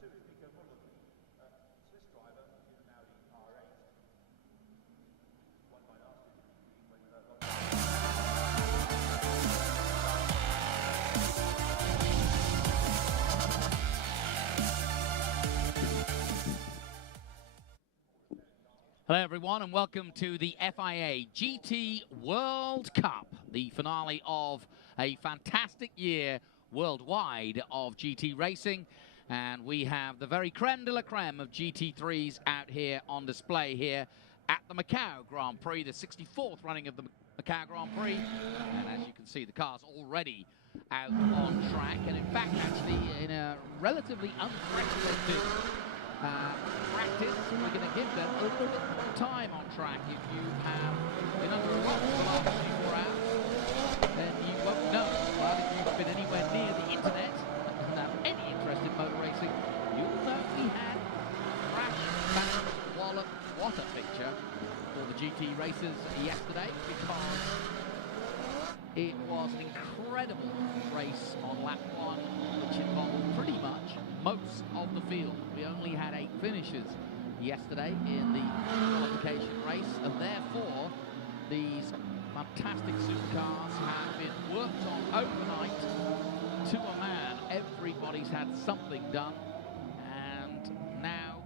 Hello everyone and welcome to the FIA GT World Cup, the finale of a fantastic year worldwide of GT racing, and we have the very creme de la creme of GT3s out here on display here at the Macau Grand Prix, the 64th running of the Macau Grand Prix, and as you can see the cars already out on track, and in fact actually in a relatively unprecedented practice. We're going to give them a little bit more time on track. If you have been under a rock for the last 24 hours, then you won't know. But if you've been anywhere near the internet and have any interest in motor racing, you'll know we had crash, bang, wallop, what a picture for the GT racers yesterday, because it was an incredible race on lap 1, which involved pretty much most of the field. We only had 8 finishes yesterday in the qualification race, and therefore these fantastic supercars have been worked on overnight to a man. Everybody's had something done, and now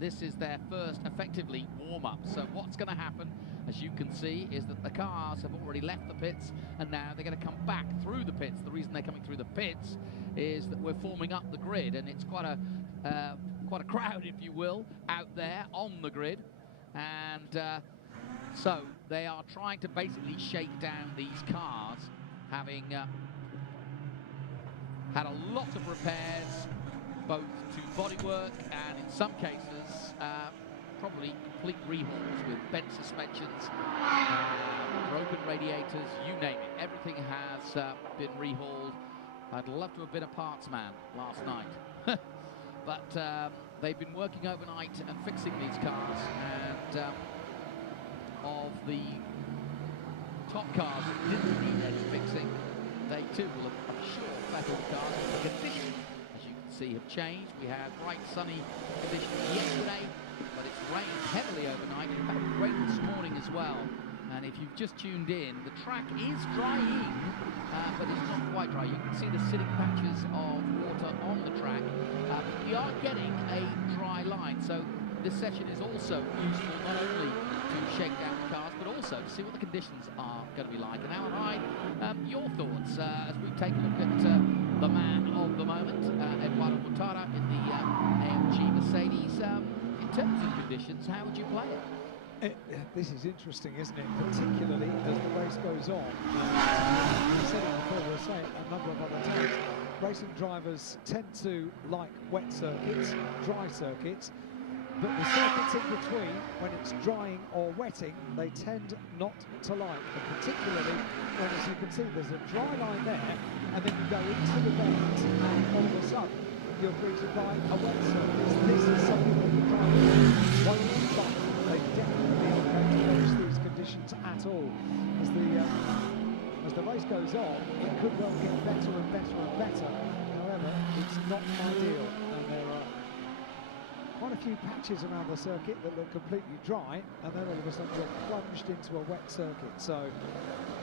this is their first effectively warm-up. So what's going to happen, as you can see, is that the cars have already left the pits and now they're going to come back through the pits. The reason they're coming through the pits is that we're forming up the grid, and it's quite a crowd, if you will, out there on the grid, and so they are trying to basically shake down these cars, having had a lot of repairs, both to bodywork and in some cases probably complete rehauls with bent suspensions, broken radiators, you name it. Everything has been rehauled. I'd love to have been a parts man last night. But they've been working overnight and fixing these cars, and of the top cars that didn't need any fixing, they too will have, I'm sure, battled the cars. The conditions, as you can see, have changed. We had bright sunny conditions yesterday, but it's rained heavily overnight. In fact, it rained this morning as well. And if you've just tuned in, the track is drying, but it's not quite dry. You can see the sitting patches of water on the track. We are getting a dry line, so this session is also useful not only to shake down the cars, but also to see what the conditions are going to be like. And Alan Hyde, your thoughts as we take a look at the man of the moment, Eduardo Mortara in the AMG Mercedes. In terms of conditions, how would you play it? This is interesting, isn't it? Particularly as the race goes on. I said it before, we'll say it a number of other times. Racing drivers tend to like wet circuits, dry circuits, but the circuits in between, when it's drying or wetting, they tend not to like. And particularly when, as you can see, there's a dry line there, and then you go into the bend, and all of a sudden you're greeted by a wet surface. This is something that the drivers won't like. They definitely aren't going to manage these conditions at all. As the race goes on, it could well get better and better and better. However, it's not ideal, and there are quite a few patches around the circuit that look completely dry, and then all of a sudden you're plunged into a wet circuit. So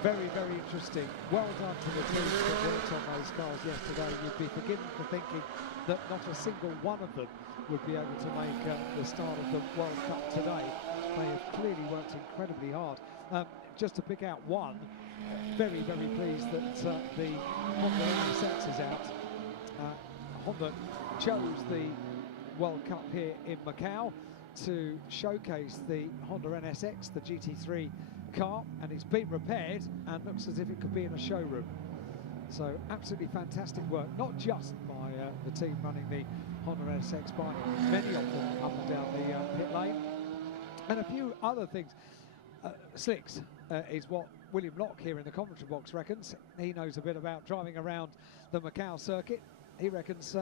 very, very interesting. Well done to the teams that worked on those cars yesterday. You'd be forgiven for thinking that not a single one of them would be able to make the start of the World Cup today. They have clearly worked incredibly hard. Just to pick out one, very, very pleased that the Honda NSX is out. Honda chose the World Cup here in Macau to showcase the Honda NSX, the GT3 car, and it's been repaired and looks as if it could be in a showroom. So absolutely fantastic work, not just by the team running the Honda NSX bike, many of them up and down the pit lane, and a few other things. Slicks is what William Locke here in the commentary box reckons. He knows a bit about driving around the Macau circuit. He reckons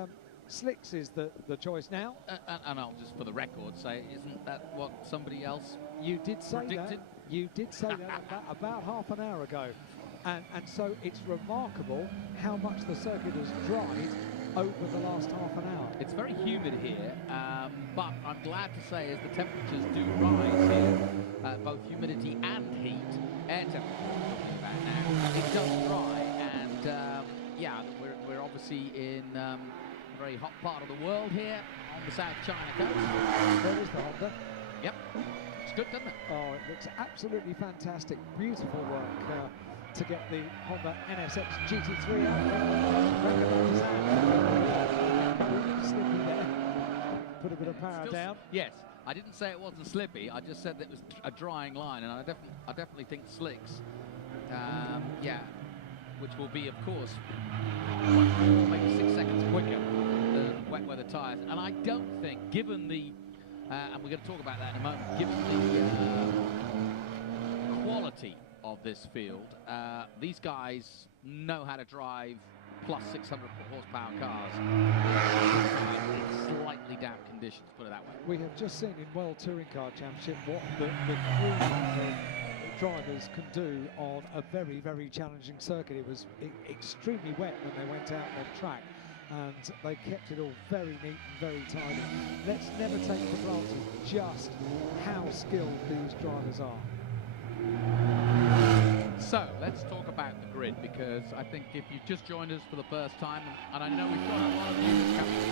Slicks is the choice now. And I'll just for the record say, isn't that what somebody else You did say predicted? that. You did say that about half an hour ago. And so it's remarkable how much the circuit has dried over the last half an hour. It's very humid here, but I'm glad to say as the temperatures do rise here, both humidity and heat, air temperature we're talking about now, it does dry, and yeah, we're obviously in a very hot part of the world here on the South China coast. There is the Honda. Yep, it's good, doesn't it? Oh, it looks absolutely fantastic. Beautiful work to get the Honda NSX GT3 out. Recognise that. Slippy there. Put a bit of power down. Yes, I didn't say it wasn't slippy. I just said that it was a drying line, and I definitely think slicks. Yeah, which will be, of course, maybe 6 seconds quicker than wet weather tyres. And I don't think, given the, and we're going to talk about that in a moment, given the quality of this field, these guys know how to drive plus 600 horsepower cars in slightly damp conditions, put it that way. We have just seen in World Touring Car Championship what the crew drivers can do on a very, very challenging circuit. It was extremely wet when they went out on track, and they kept it all very neat and very tidy. Let's never take for granted just how skilled these drivers are. So let's talk about the grid, because I think if you've just joined us for the first time, and I know we've got a lot of you coming to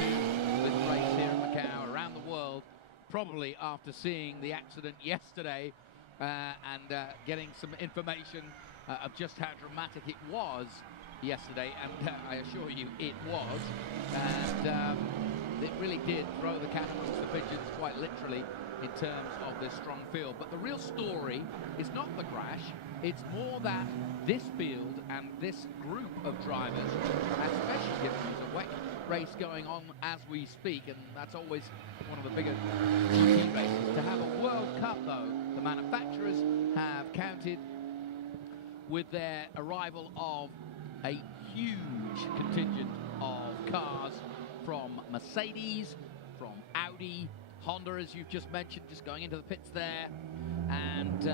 this race here in Macau, around the world, probably after seeing the accident yesterday and getting some information of just how dramatic it was yesterday, and I assure you it was, and it really did throw the cat amongst the pigeons quite literally in terms of this strong field. But the real story is not the crash, it's more that this field and this group of drivers, especially given there's a wet race going on as we speak, and that's always one of the bigger GT races. To have a World Cup, though, the manufacturers have counted with their arrival of a huge contingent of cars from Mercedes, from Audi, Honda, as you've just mentioned, just going into the pits there, and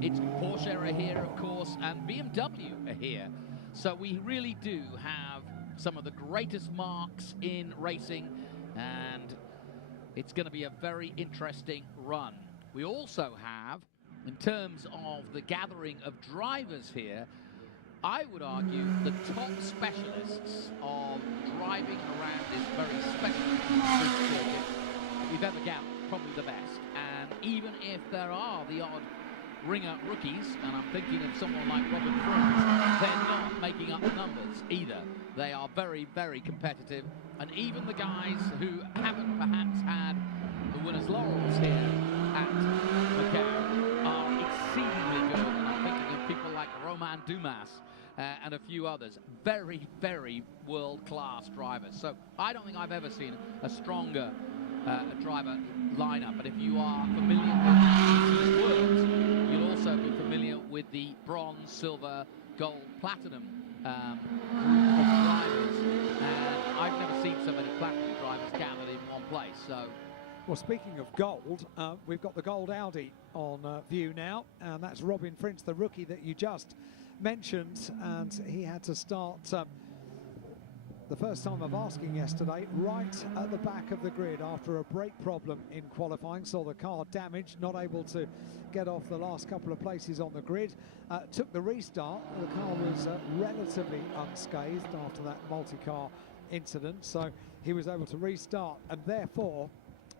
it's Porsche are here, of course, and BMW are here. So we really do have some of the greatest marks in racing, and it's going to be a very interesting run. We also have, in terms of the gathering of drivers here, I would argue the top specialists of driving around this very special circuit that we've ever gathered, probably the best. And even if there are the odd ring-up rookies, and I'm thinking of someone like Robin Fries, they're not making up the numbers either. They are very, very competitive, and even the guys who haven't perhaps had the winner's laurels here at Macau are exceedingly good. And I'm thinking of people like Romain Dumas and a few others. Very, very world-class drivers. So I don't think I've ever seen a stronger driver lineup. But if you are familiar with GT Worlds, you'll also be familiar with the bronze, silver, gold, platinum group of drivers. And I've never seen so many platinum drivers gathered in one place. So, well, speaking of gold, we've got the gold Audi on view now, and that's Robin Fries, the rookie that you just mentioned, and he had to start the first time of asking yesterday right at the back of the grid after a brake problem in qualifying. Saw the car damaged, not able to get off the last couple of places on the grid. Took the restart. The car was relatively unscathed after that multi-car incident, so he was able to restart, and therefore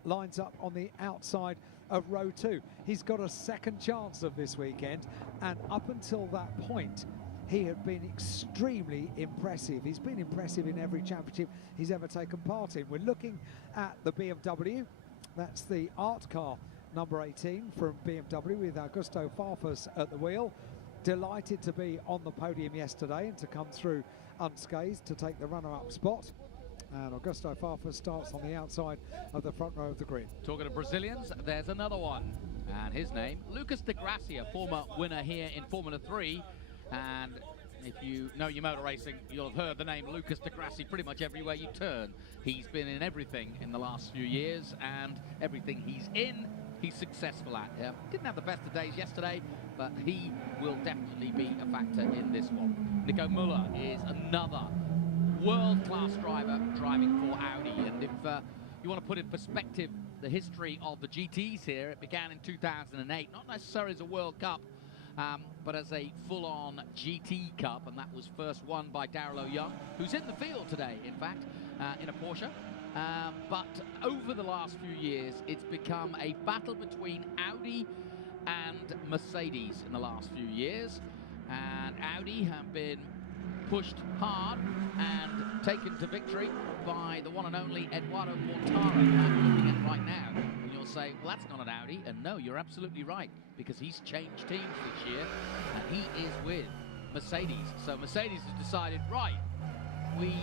lines up on the outside of row 2. He's got a second chance of this weekend, and up until that point he had been extremely impressive. He's been impressive in every championship he's ever taken part in. We're looking at the BMW. That's the art car number 18 from BMW, with Augusto Farfus at the wheel. Delighted to be on the podium yesterday and to come through unscathed to take the runner-up spot. And Augusto Farfus starts on the outside of the front row of the grid. Talking of Brazilians, there's another one, and his name, Lucas de Gracia, former winner here in Formula 3. And if you know your motor racing, you'll have heard the name Lucas de Gracia pretty much everywhere you turn. He's been in everything in the last few years, and everything he's in, he's successful at. Didn't have the best of days yesterday, but he will definitely be a factor in this one. Nico Müller is another world-class driver driving for Audi. And if you want to put in perspective the history of the GTs here, it began in 2008, not necessarily as a World Cup, but as a full-on GT Cup, and that was first won by Darrell O'Young, who's in the field today, in fact, in a Porsche. But over the last few years, it's become a battle between Audi and Mercedes in the last few years. And Audi have been pushed hard and taken to victory by the one and only Eduardo Mortara, that we're looking at right now. And you'll say, well, that's not an Audi. And no, you're absolutely right, because he's changed teams this year, and he is with Mercedes. So Mercedes has decided, right, we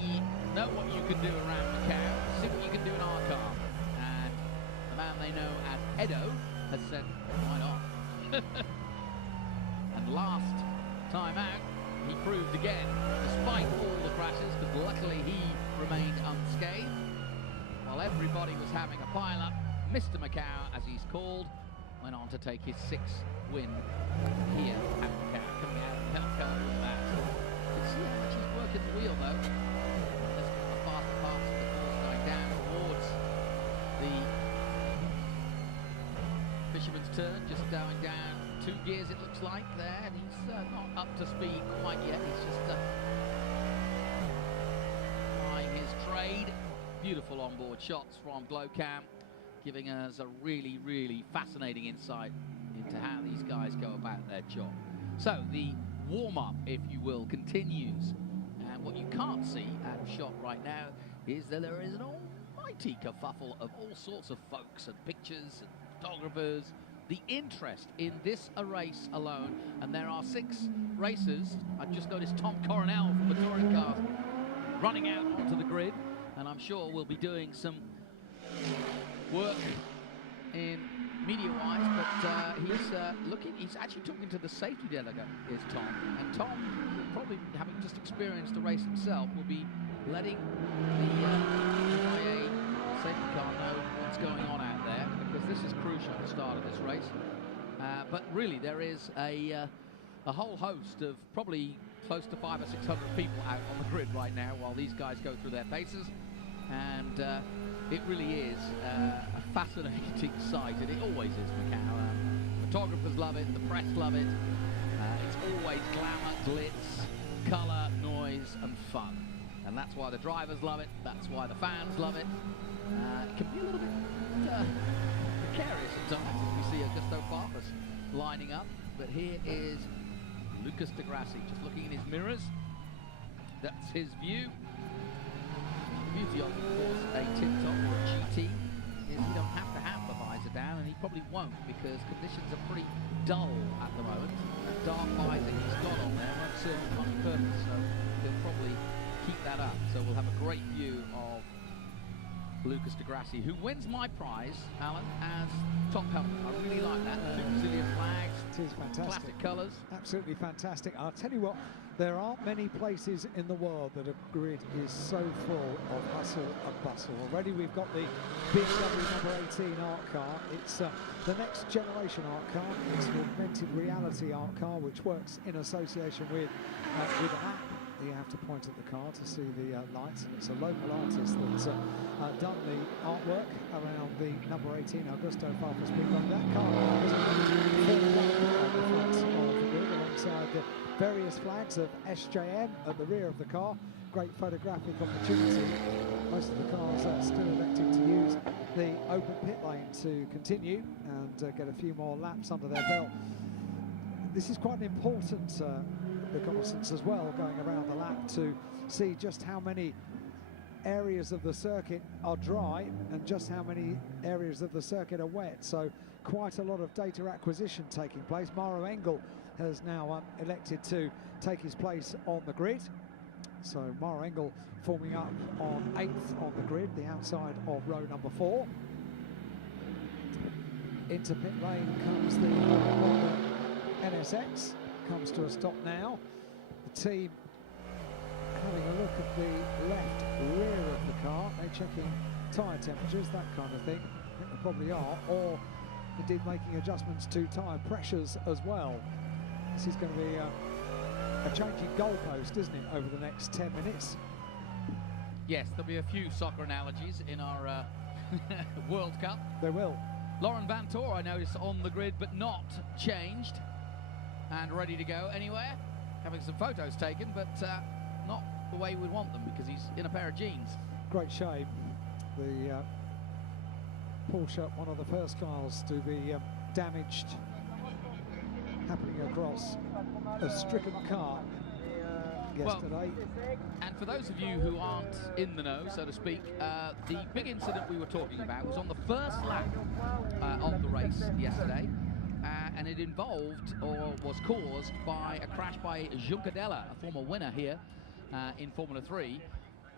know what you can do around Macau, see what you can do in our car. And the man they know as Edo has said, why not? And last time out, he proved again, despite all the crashes, but luckily he remained unscathed. While everybody was having a pile-up, Mr. Macau, as he's called, went on to take his 6th win here at Macau, coming out of Macau with that. You can see how much he's working the wheel, though. There's the faster parts of the course going down towards the Fisherman's Turn, just going down 2 gears, it looks like, there, and he's not up to speed quite yet. He's just trying his trade. Beautiful onboard shots from Glowcam, giving us a really, really fascinating insight into how these guys go about their job. So the warm-up, if you will, continues, and what you can't see out of shot right now is that there is an almighty kerfuffle of all sorts of folks and pictures and photographers. The interest in this race alone, and there are 6 racers. I've just noticed Tom Coronel from the touring cars running out onto the grid, and I'm sure we'll be doing some work in media-wise, but he's actually talking to the safety delegate, is Tom, and Tom, probably having just experienced the race himself, will be letting the FIA safety car know what's going on out there, because this is crucial at the start of this race. But really, there is a whole host of probably close to 500 or 600 people out on the grid right now while these guys go through their paces, and it really is a fascinating sight, and it always is, Macau. Photographers love it, the press love it. It's always glamour, glitz, colour, noise, and fun. And that's why the drivers love it, that's why the fans love it. It can be a little bit precarious at times, as we see Augusto Farfus lining up. But here is Lucas de Grassi, just looking in his mirrors. That's his view. The beauty of course, a tip top or a GT is you don't have to have the visor down, and he probably won't, because conditions are pretty dull at the moment. The dark visor he's got on there won't serve much purpose, so he'll probably keep that up. So we'll have a great view of Lucas de Grassi, who wins my prize, Alan, as top helmet. I really like that. 2 Brazilian flags. It is fantastic. Classic colours. Absolutely fantastic. I'll tell you what, there aren't many places in the world that a grid is so full of hustle and bustle. Already we've got the BMW number 18 art car. It's the next generation art car. It's an augmented reality art car, which works in association with an app. You have to point at the car to see the lights, and it's a local artist that's done the artwork around the number 18 Augusto Farfus Big Run. That car is on the front of the grid alongside the various flags of SJM at the rear of the car. Great photographic opportunity. Most of the cars are still elected to use the open pit lane to continue and get a few more laps under their belt. This is quite an important reconnaissance as well, going around the lap to see just how many areas of the circuit are dry and just how many areas of the circuit are wet. So quite a lot of data acquisition taking place. Mauro Engel has now elected to take his place on the grid. So Mauro Engel forming up on 8th on the grid, the outside of row number 4. Into pit lane comes the NSX. Comes to a stop now. The team having a look at the left rear of the car. They're checking tyre temperatures, that kind of thing. I think they probably are, or indeed making adjustments to tyre pressures as well. This is going to be a changing goalpost, isn't it, over the next 10 minutes? Yes, there'll be a few soccer analogies in our World Cup. There will. Laurent Vantor, I notice, on the grid, but not changed and ready to go anywhere. Having some photos taken, but not the way we'd want them because he's in a pair of jeans. Great shame. The Porsche, one of the first cars to be damaged, happening across a stricken car yesterday. Well, and for those of you who aren't in the know, so to speak, the big incident we were talking about was on the first lap of the race yesterday, and it involved, or was caused by a crash by Juncadella, a former winner here in Formula 3,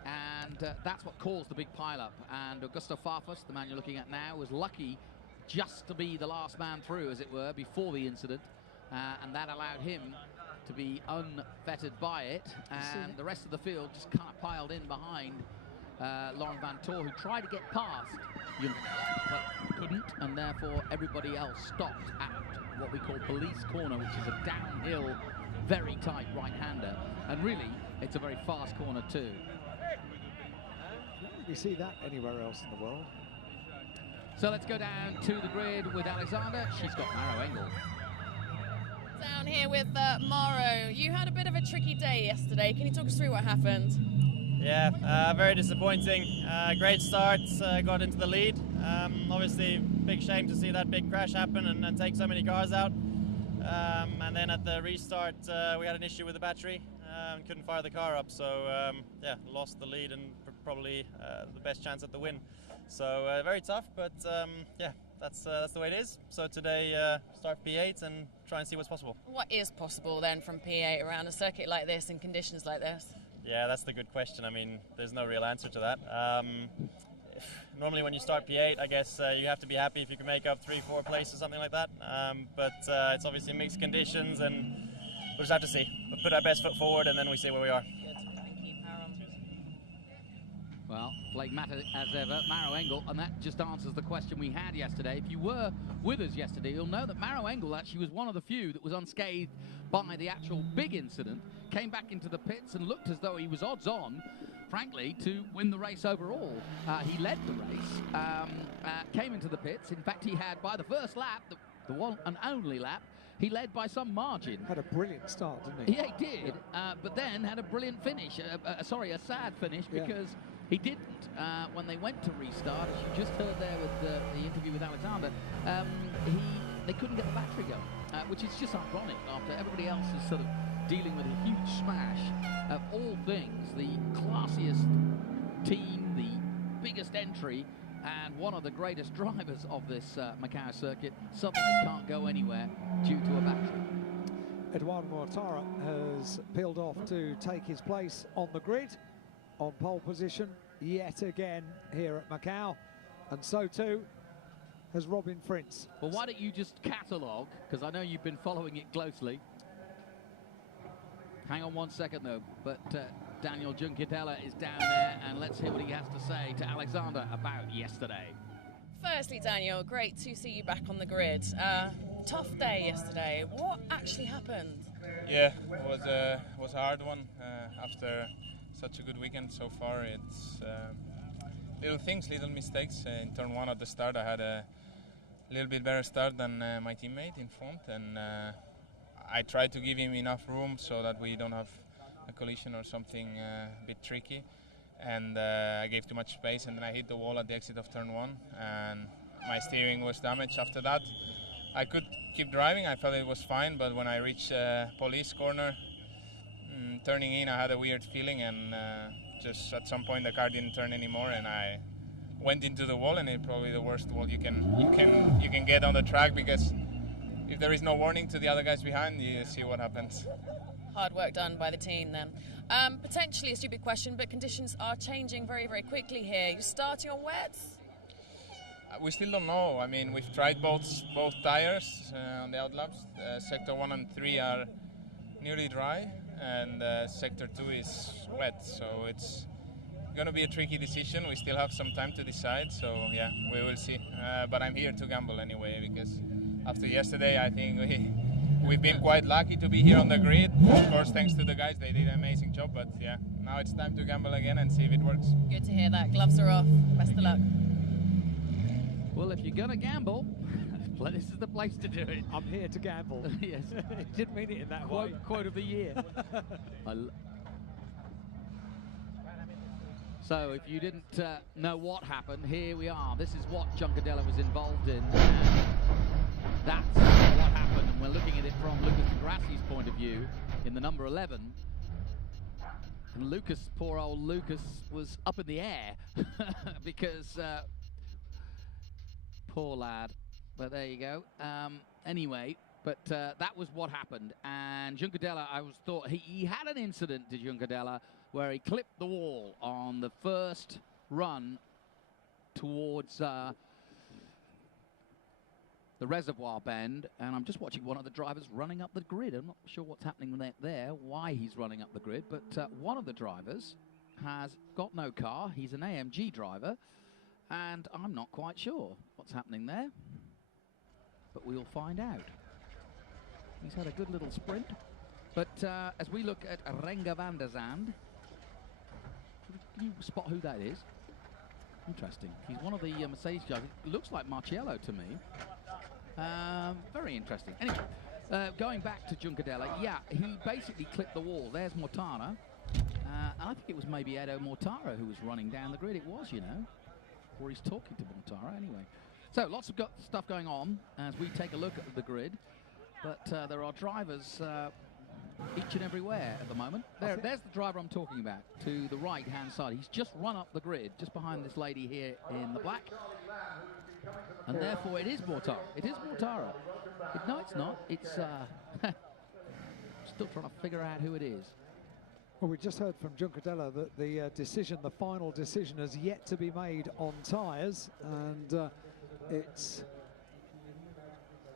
and that's what caused the big pile-up. And Augusto Farfus, the man you're looking at now, was lucky just to be the last man through, as it were, before the incident, and that allowed him to be unfettered by it, and the rest of the field just kind of piled in behind Laurent Vantor, who tried to get past but couldn't, and therefore everybody else stopped at what we call police corner, which is a downhill, very tight right-hander, and really it's a very fast corner too. You see that anywhere else in the world? So let's go down to the grid with Alexander. She's got Maro Engel. Down here with Maro. You had a bit of a tricky day yesterday. Can you talk us through what happened? Yeah, very disappointing. Great start, got into the lead. Obviously, big shame to see that big crash happen and take so many cars out. And then at the restart, we had an issue with the battery and couldn't fire the car up. So yeah, lost the lead and probably the best chance at the win. So very tough, but yeah, that's the way it is. So today, start P8 and try and see what's possible. What is possible then from P8 around a circuit like this in conditions like this? Yeah, that's the good question. I mean, there's no real answer to that. Normally when you start P8, I guess you have to be happy if you can make up 3-4 places, something like that. But it's obviously mixed conditions, and we'll just have to see. We'll put our best foot forward and then we see where we are. Good, thank you, Aaron. Well, Blake Matter as ever, Maro Engel, and that just answers the question we had yesterday. If you were with us yesterday, you'll know that Maro Engel actually was one of the few that was unscathed by the actual big incident, came back into the pits and looked as though he was odds on, frankly, to win the race overall. He led the race, came into the pits. In fact, he had, by the first lap, the one and only lap, he led by some margin. Had a brilliant start, didn't he? Yeah, he did, but then had a brilliant finish. Sorry, a sad finish, because he didn't, when they went to restart, as you just heard there with the interview with Alexander, they couldn't get the battery going, which is just ironic after everybody else is sort of dealing with a huge smash. Of all things, the classiest team, the biggest entry, and one of the greatest drivers of this Macau circuit suddenly can't go anywhere due to a battery. Eduardo Mortara has peeled off to take his place on the grid, on pole position yet again here at Macau, and so too has Robin Frintz. Well, why don't you just catalogue, because I know you've been following it closely. Hang on one second though, but Daniel Juncadella is down there, and let's hear what he has to say to Alexander about yesterday. Firstly, Daniel, great to see you back on the grid. Tough day yesterday. What actually happened? Yeah, it was a hard one after such a good weekend so far. It's little things, little mistakes. In turn one at the start, I had a little bit better start than my teammate in front, and I tried to give him enough room so that we don't have a collision or something a bit tricky. And I gave too much space, and then I hit the wall at the exit of turn one, and my steering was damaged after that. I could keep driving, I thought it was fine, but when I reached police corner, turning in, I had a weird feeling, and just at some point the car didn't turn anymore, and I went into the wall, and it's probably the worst wall you can get on the track, because if there is no warning to the other guys behind, you see what happens. Hard work done by the team then. Potentially a stupid question, but conditions are changing very, very quickly here. You're starting on wets? We still don't know. I mean, we've tried both tires on the outlaps. Sector 1 and 3 are nearly dry, and Sector 2 is wet, so it's going to be a tricky decision. We still have some time to decide, so yeah, we will see. But I'm here to gamble anyway, because after yesterday, I think we've been quite lucky to be here on the grid. Of course, thanks to the guys, they did an amazing job, but yeah, now it's time to gamble again and see if it works. Good to hear that. Gloves are off. Best of luck. Well, if you're going to gamble, this is the place to do it. I'm here to gamble. Yes. Didn't mean it in that way. Quote of the year. So if you didn't know what happened, here we are. This is what Juncadella was involved in. That's what happened, and we're looking at it from Lucas de Grassi's point of view in the number 11. And Lucas, poor old Lucas, was up in the air because poor lad. But there you go. Anyway, but that was what happened. And Juncadella, I thought he had an incident to Juncadella where he clipped the wall on the first run towards the reservoir bend. And I'm just watching one of the drivers running up the grid. I'm not sure what's happening there, why he's running up the grid. But one of the drivers has got no car. He's an AMG driver. And I'm not quite sure what's happening there. But we'll find out. He's had a good little sprint. But as we look at Renger van der Zand, can you spot who that is? Interesting. He's one of the Mercedes drivers. Looks like Marciello to me. Very interesting. Anyway, going back to Juncadella, yeah, he basically clipped the wall. There's Mortara. I think it was maybe Edo Mortara who was running down the grid. It was, you know. Or he's talking to Mortara anyway. So lots of stuff going on as we take a look at the grid. But there are drivers each and everywhere at the moment. There's the driver I'm talking about, to the right-hand side. He's just run up the grid, just behind this lady here in the black. And therefore, it is Mortara. It is Mortara. No, it's not. It's still trying to figure out who it is. Well, we just heard from Juncadella that the decision, the final decision, has yet to be made on tyres, and it's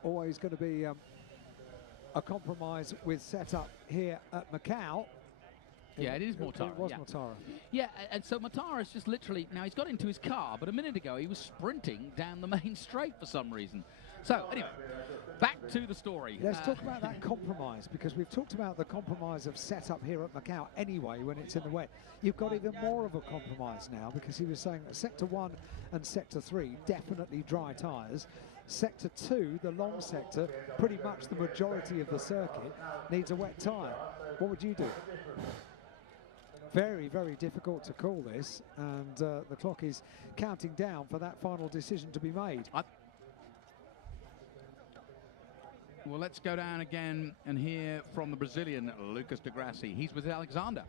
always going to be a compromise with setup here at Macau. Yeah, it is Mortara. It was Mortara. Yeah, and so Mortara's just literally, now he's got into his car, but a minute ago he was sprinting down the main straight for some reason. So, anyway, back to the story. Let's talk about that compromise, because we've talked about the compromise of setup here at Macau anyway when it's in the wet. You've got even more of a compromise now, because he was saying that Sector 1 and Sector 3, definitely dry tyres. Sector 2, the long sector, pretty much the majority of the circuit, needs a wet tyre. What would you do? Very, very difficult to call this, and the clock is counting down for that final decision to be made. Well, let's go down again and hear from the Brazilian, Lucas de Grassi. He's with Alexander.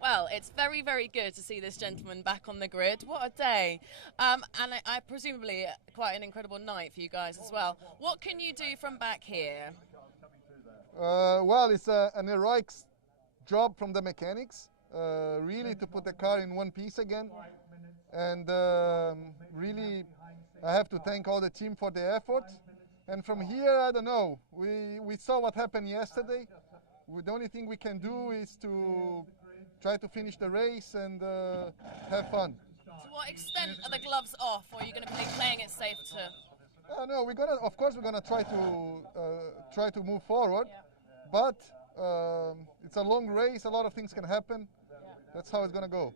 Well, it's very, very good to see this gentleman back on the grid. What a day. And I presumably quite an incredible night for you guys as well. What can you do from back here? Well, it's an heroic job from the mechanics, really to put the car in one piece again. And really, I have to thank all the team for the effort. And from here, I don't know, we saw what happened yesterday. The only thing we can do is to try to finish the race and have fun. To what extent are the gloves off, or are you going to be playing it safe to? No, of course we're gonna try to move forward, but it's a long race. A lot of things can happen. That's how it's gonna go.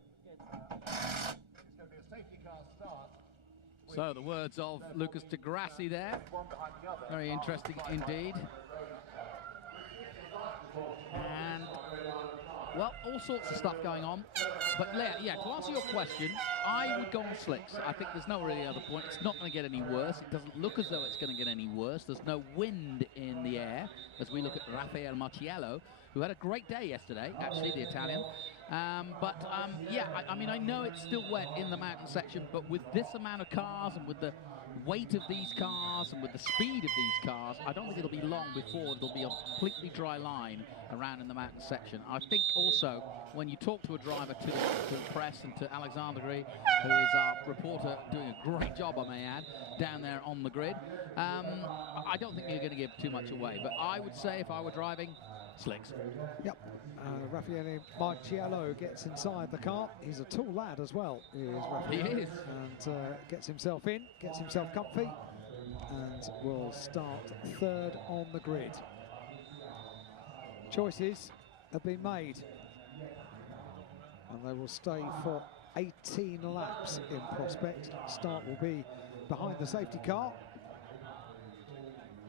So the words of Lucas de Grassi there. Very interesting indeed. And, well, all sorts of stuff going on. But, yeah, to answer your question, I would go on slicks. I think there's no really other point. It's not going to get any worse. It doesn't look as though it's going to get any worse. There's no wind in the air as we look at Raffaele Marciello, who had a great day yesterday, actually, the Italian. Yeah, I mean, I know it's still wet in the mountain section, but with this amount of cars and with the weight of these cars and with the speed of these cars, I don't think it'll be long before there'll be a completely dry line around in the mountain section. I think also when you talk to a driver, to the press and to Alexander Gree, who is our reporter doing a great job, I may add, down there on the grid, I don't think you're going to give too much away. But I would say if I were driving, slicks. Yep. Raffaele Marciello gets inside the car. He's a tall lad as well. He is. And gets himself in, gets himself comfy, and will start third on the grid. Choices have been made. and they will stay for 18 laps in prospect. Start will be behind the safety car.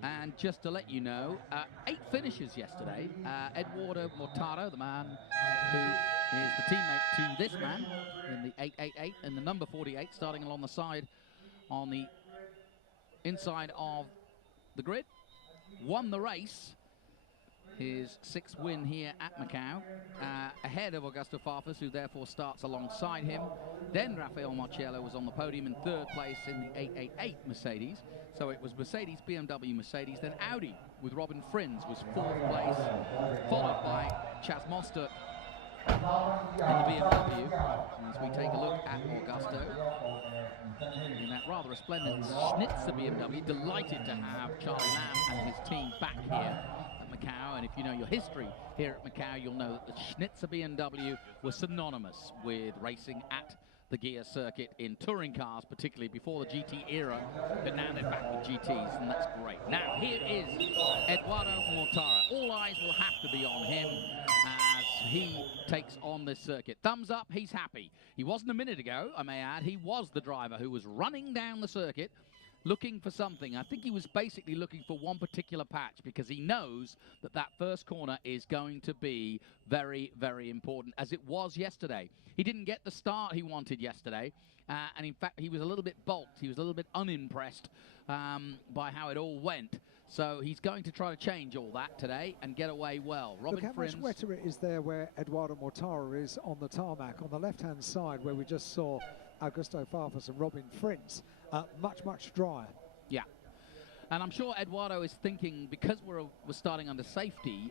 And just to let you know, 8 finishes yesterday. Eduardo Mortaro, the man who is the teammate to this man in the 888 and the number 48, starting along the side on the inside of the grid, won the race. His 6th win here at Macau, ahead of Augusto Farfus, who therefore starts alongside him. Then Rafael Marciello was on the podium in 3rd place in the 888 Mercedes. So it was Mercedes, BMW, Mercedes, then Audi with Robin Frins was 4th place, followed by Chas Mostert in the BMW. And as we take a look at Augusto, in that rather resplendent Schnitzer BMW, delighted to have Charlie Lamb and his team back here at Macau. And if you know your history here at Macau, you'll know that the Schnitzer BMW was synonymous with racing at the gear circuit in touring cars, particularly before the GT era, but now they're back with GTs, and that's great. Now, here is Eduardo Mortara. All eyes will have to be on him as he takes on this circuit. Thumbs up, he's happy. He wasn't a minute ago, I may add. He was the driver who was running down the circuit, looking for something. I think he was basically looking for one particular patch because he knows that that first corner is going to be very, very important, as it was yesterday. He didn't get the start he wanted yesterday, and in fact, he was a little bit balked. He was a little bit unimpressed by how it all went. So he's going to try to change all that today and get away well. Robin Look how much wetter it is there where Eduardo Mortara is on the tarmac. On the left-hand side where we just saw Augusto Farfus and Robin Frins, much, much drier. Yeah. And I'm sure Eduardo is thinking, because we're starting under safety,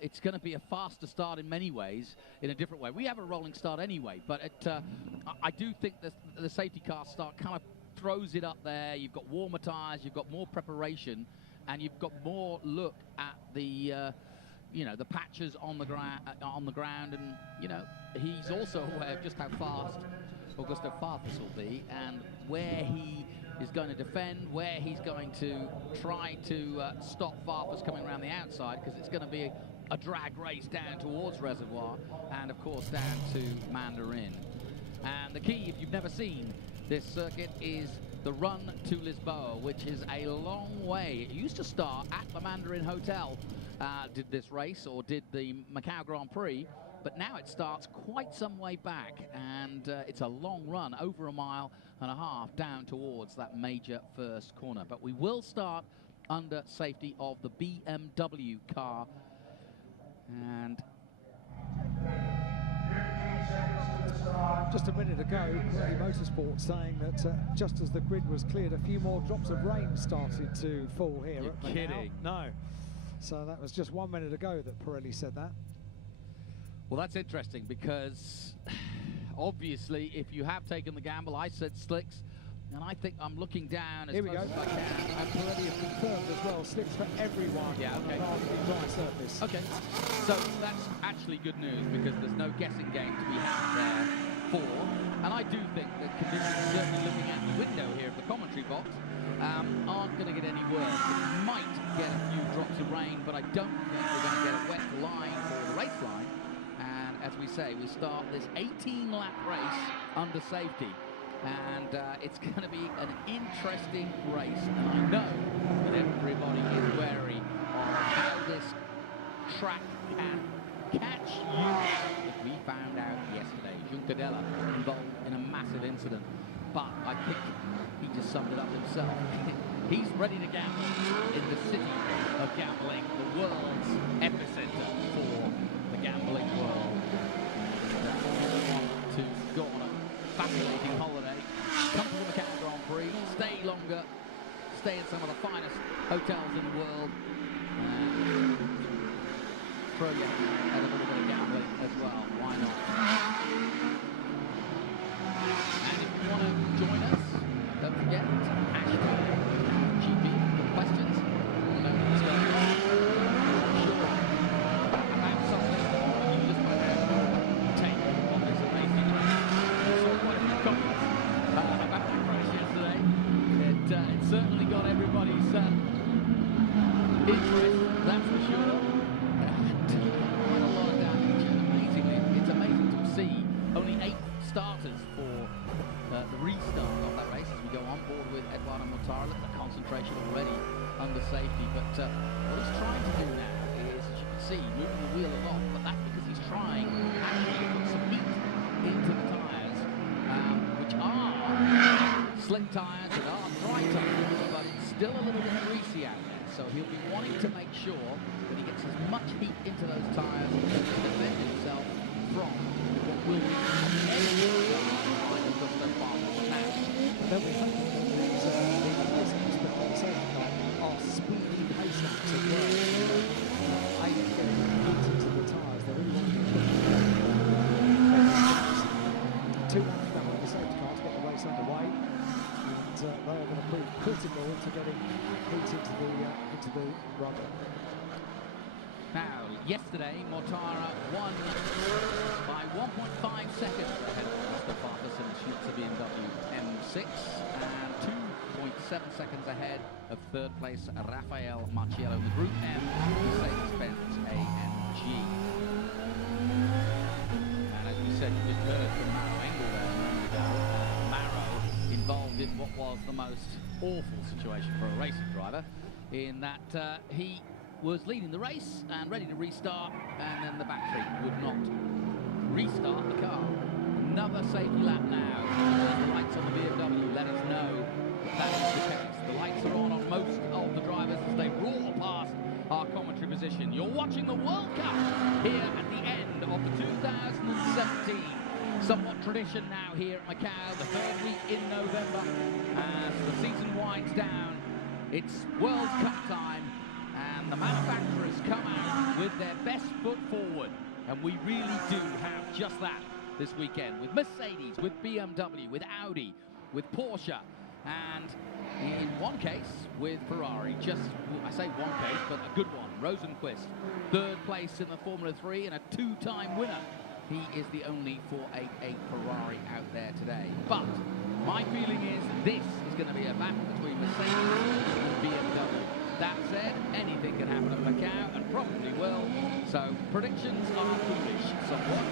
it's going to be a faster start in many ways, in a different way. We have a rolling start anyway, but I do think that the safety car start kind of throws it up there. You've got warmer tyres, you've got more preparation, and you've got more look at the the patches on the ground, and he's also aware of just how fast Augusto Farfus will be and where he is going to defend, where he's going to try to stop Farfus coming around the outside, because it's going to be a drag race down towards Reservoir and of course down to Mandarin. And the key, if you've never seen this circuit, is the run to Lisboa, which is a long way. It used to start at the Mandarin Hotel, did this race, or did the Macau Grand Prix, but now it starts quite some way back, and it's a long run, over 1.5 miles down towards that major first corner. But we will start under safety of the BMW car. And just a minute ago, Pirelli Motorsport saying that just as the grid was cleared, a few more drops of rain started to fall here. You're at Macau. kidding. No. So that was just 1 minute ago that Pirelli said that. Well, that's interesting, because obviously if you have taken the gamble, I said slicks, and I think I'm looking down as close as I can. And Pirelli have confirmed as well, slicks for everyone. Yeah, okay. On the dry surface. Okay, so that's actually good news, because there's no guessing game to be had there for. And I do think that conditions, certainly looking out the window here of the commentary box, aren't going to get any worse. It might get a few drops of rain, but I don't think we're going to get a wet line for the race line. And as we say, we start this 18-lap race under safety. And it's going to be an interesting race. And I know that everybody is wary of how this track can catch you. As we found out yesterday, Juncadella involved in a massive incident. But I think he just summed it up himself. He's ready to gamble in the city of gambling, the world's epicenter for the gambling world. To go on a fascinating holiday, come to the Macau Grand Prix, stay longer, stay in some of the finest hotels in the world, and throw you at a little bit of gambling as well. Why not? And if you want to join us, don't forget, hashtag GP for questions. What's going on? Sure. About something you just might have to take on this amazing race. I saw quite a few comments about the crash yesterday. It certainly got everybody's interest, that's for sure. And quite a lot of damage. And amazingly, it's amazing to see Eduardo Mortara. Look at the concentration already under safety. But what he's trying to do now is, as you can see, moving the wheel a lot. But that's because he's trying actually to put some heat into the tyres, which are slick tyres, that are dry tyres, but it's still a little bit greasy out there. So he'll be wanting to make sure that he gets as much heat into those tyres to defend himself from what will be They'll be hoping that these pacers that on the safety car are speedy pace ups as well. Aiming to get heat into the tyres. They're really wanting to get 2 laps behind the safety car to get the race underway. And they are going to prove critical to getting heat into the rubber. Now, yesterday, Mortara won by 1.5 seconds ahead of Mr. Farkas in the Schlitzer BMW M6 and 2.7 seconds ahead of third place Rafael Marciello in the Group M Mercedes-Benz AMG. And as we said, you just heard from Maro Engel there, Maro involved in what was the most awful situation for a racing driver, in that he was leading the race and ready to restart, and then the battery would not restart the car. Another safety lap now. The lights on the BMW let us know that is the case. The lights are on most of the drivers as they roar past our commentary position. You're watching the World Cup here at the end of the 2017. Somewhat tradition now here at Macau, the third week in November. As the season winds down, it's World Cup time. And the manufacturers come out with their best foot forward. And we really do have just that this weekend. With Mercedes, with BMW, with Audi, with Porsche, and in one case, with Ferrari. Just, I say one case, but a good one. Rosenqvist, third place in the Formula 3 and a 2-time winner. He is the only 488 Ferrari out there today. But my feeling is this is going to be a battle between Mercedes and BMW. That said, anything can happen at Macau, and probably will. So predictions are foolish. Somewhat.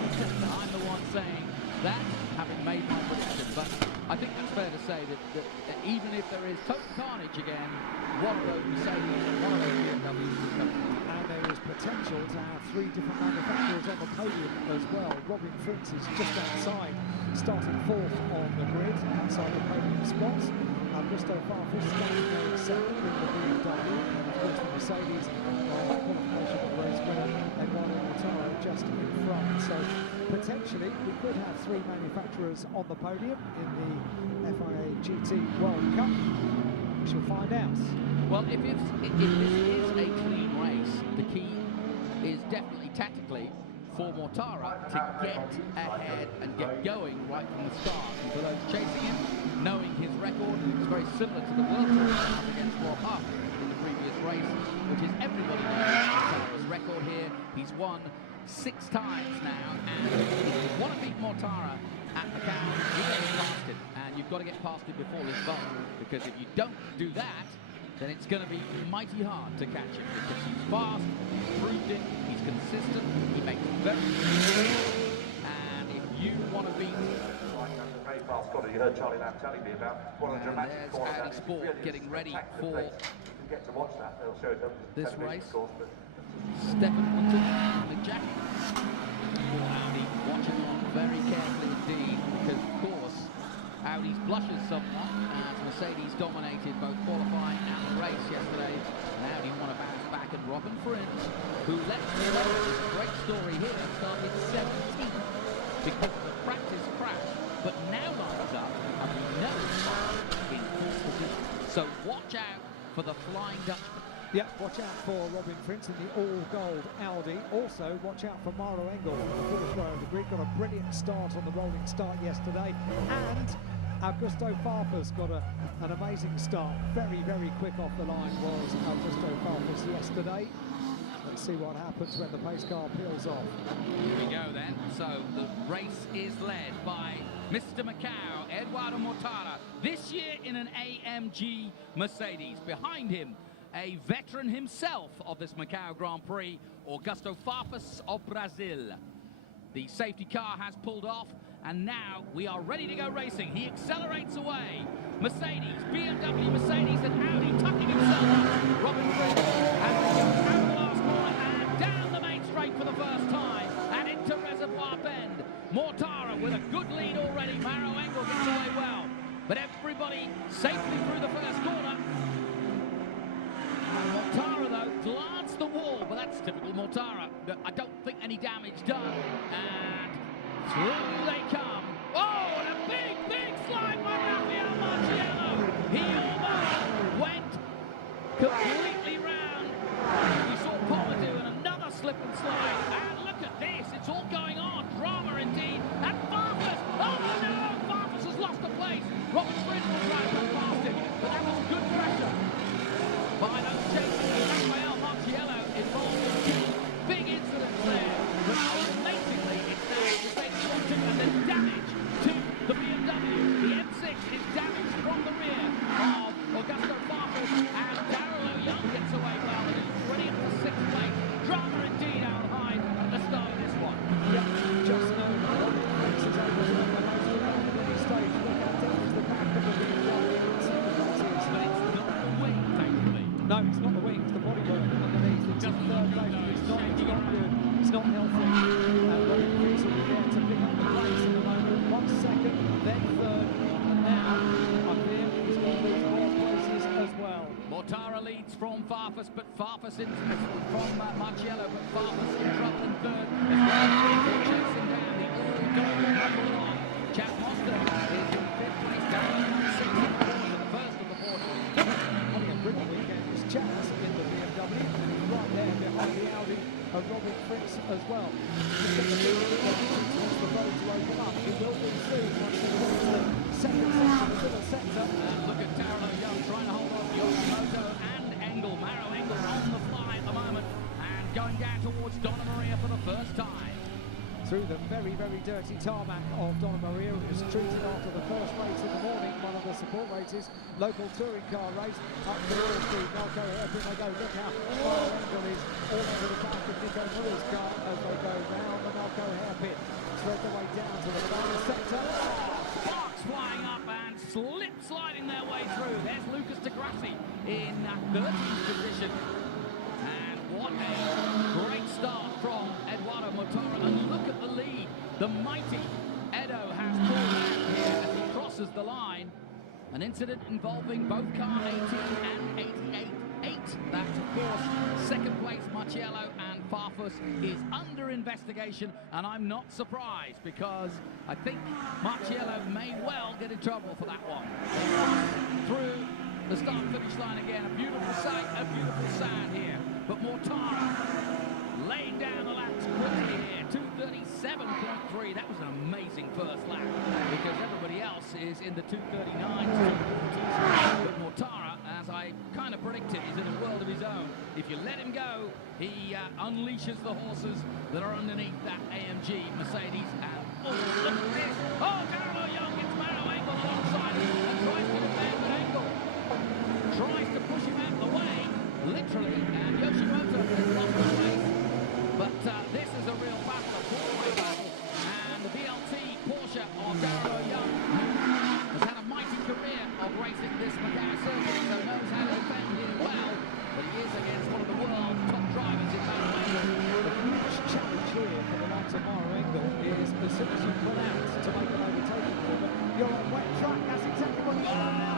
I'm the one saying that, having made my prediction. But I think that's fair to say that even if there is total carnage again, one of those Mercedes and one of those BMWs will come. And there is potential to have 3 different manufacturers on the podium as well. Robin Fritz is just outside, starting 4th on the grid, outside the podium spots. Gusto Farfus standing there second in the BMW, and of course the Mercedes qualification of the race winner Eduardo Mortara just in front. So potentially we could have 3 manufacturers on the podium in the FIA GT World Cup. We shall find out. Well, if this is a clean race, the key is definitely tactically for Mortara to get ahead and get going right from the start. And for those chasing him, knowing his record, it's very similar to the World Tour up against Rob Harper in the previous race, which is everybody knows Mortara's record here. He's won 6 times now, and if you want to beat Mortara at Macau, you've got to get past him, and you've got to get past him before this vote, because if you don't do that, then it's going to be mighty hard to catch him, because he's fast, he's proved it, he's consistent, he makes very good decisions, and if you want to beat you heard Charlie Lamb telling me about one of the dramatic there's Audi Sport getting ready for get to watch that. They'll show it up this race. Of course, but Stefan Munton in the jacket for Audi, watching on very carefully indeed, because of course Audi's blushes somewhat as Mercedes dominated both qualifying and the race yesterday. And Audi want to bounce back, and Robin Fritz, who left the road, is a great story here, started 17th because of the practice crash, but now lines up and we know it's in full position. So watch out for the Flying Dutchman. Yeah, watch out for Robin Fritz in the all-gold Audi. Also, watch out for Maro Engel on the 4th row of the grid. Got a brilliant start on the rolling start yesterday. And Augusto Farfus got an amazing start. Very, very quick off the line was Augusto Farfus yesterday. Let's see what happens when the pace car peels off. Here we go then. So the race is led by Mr. Macau, Eduardo Mortara, this year in an AMG Mercedes. Behind him, a veteran himself of this Macau Grand Prix, Augusto Farfus of Brazil. The safety car has pulled off, And now we are ready to go racing. He accelerates away. Mercedes, BMW, Mercedes and Audi tucking himself up. Robin Fritz has to go out of the last corner and down the main straight for the first time and into Reservoir Bend. Mortara with a good lead already. Maro Engel gets away well. But everybody safely through the first corner. Mortara, though, glanced the wall, but that's typical Mortara. I don't think any damage done. And through they come. Oh, and a big, big slide by Rafael Marciello. He almost went completely round. We saw Pomadou and another slip and slide. And look at this, it's all going on. Drama indeed. And Farfus, oh no, Farfus has lost the place. Robin Fritz will try to come past him, but that was good pressure by those chasing. Rafael Marciello involved in two big incidents there. But amazingly, it's and then damage to the BMW. The M6 is damaged from the rear of Augusto Farfus, and Darrell Young gets away well and is already up to 6th place. Drama indeed out high at the start of this one. Yeah, just know this is over to the race without any stage. Look how damaged the back of the BMW. But it's not the wing, thankfully. No, it's not the wings, the bodywork underneath. It's in third place. It's not good. It's not healthy. Robin Fritz will be there to pick up the place in the moment. 1 second, then third, and now I fear he's going to lose more places as well. Mortara leads from Farfus, but Farfus from Marciello, but Farfus in trouble in third. Chasing down the all-going number one. Chad Monster is in 5th place, down in 6th in the first of the 4th. Having a brilliant weekend is Chaz in the BMW, right there behind the Audi of Robin Fritz as well. Just get the feeling that wants the road to open up. He will be soon once he gets the second section, the middle sector. And look at Darrell Young trying to hold off Yoshimoto and Engel. Maro Engel on the fly at the moment and going down towards Donna Maria for the first time. Through the very, very dirty tarmac of Donna Maria, it was treated after the first race in the morning, one of the support races, local touring car race, up to Wall Street, Marco Hairpin, they go, look how Maro Engel is all over the back of Nico Miller's car as they go round the Marco Hairpin, thread their way down to the final sector. Sparks flying up and sliding their way through. There's Lucas de Grassi in 13th position. And what a great start from Eduardo Mortara. And look at the lead. The mighty Edo has pulled out here as he crosses the line. An incident involving both car 18 and 88. That, of course, second place Marciello and Farfus is under investigation, and I'm not surprised because I think Marciello may well get in trouble for that one. Through the start-finish line again, a beautiful sight, a beautiful sound here. But Mortara laying down the laps quickly here, 2:37.3. That was an amazing first lap because everybody else is in the 2:39s, 2:40s. But Mortara, as I kind of predicted, is in a world of his own. If you let him go, he unleashes the horses that are underneath that AMG Mercedes. And oh, look at this! Oh, Darrell Young gets Maro Engel alongside him and tries to defend, but Engel tries to push him out of the way, literally, and Yoshimoto has lost the race. But this is a real battle, a four-way battle, and the VLT Porsche of Darrell Young, who has had a mighty career of racing this Macau circuit, so knows how to defend here well, but he is against one of the world's top drivers in Maro Engel. The huge challenge here for the likes of Maro Engel is as soon as you pull out to make an overtaking movement, you're on wet track. That's exactly what you're on now.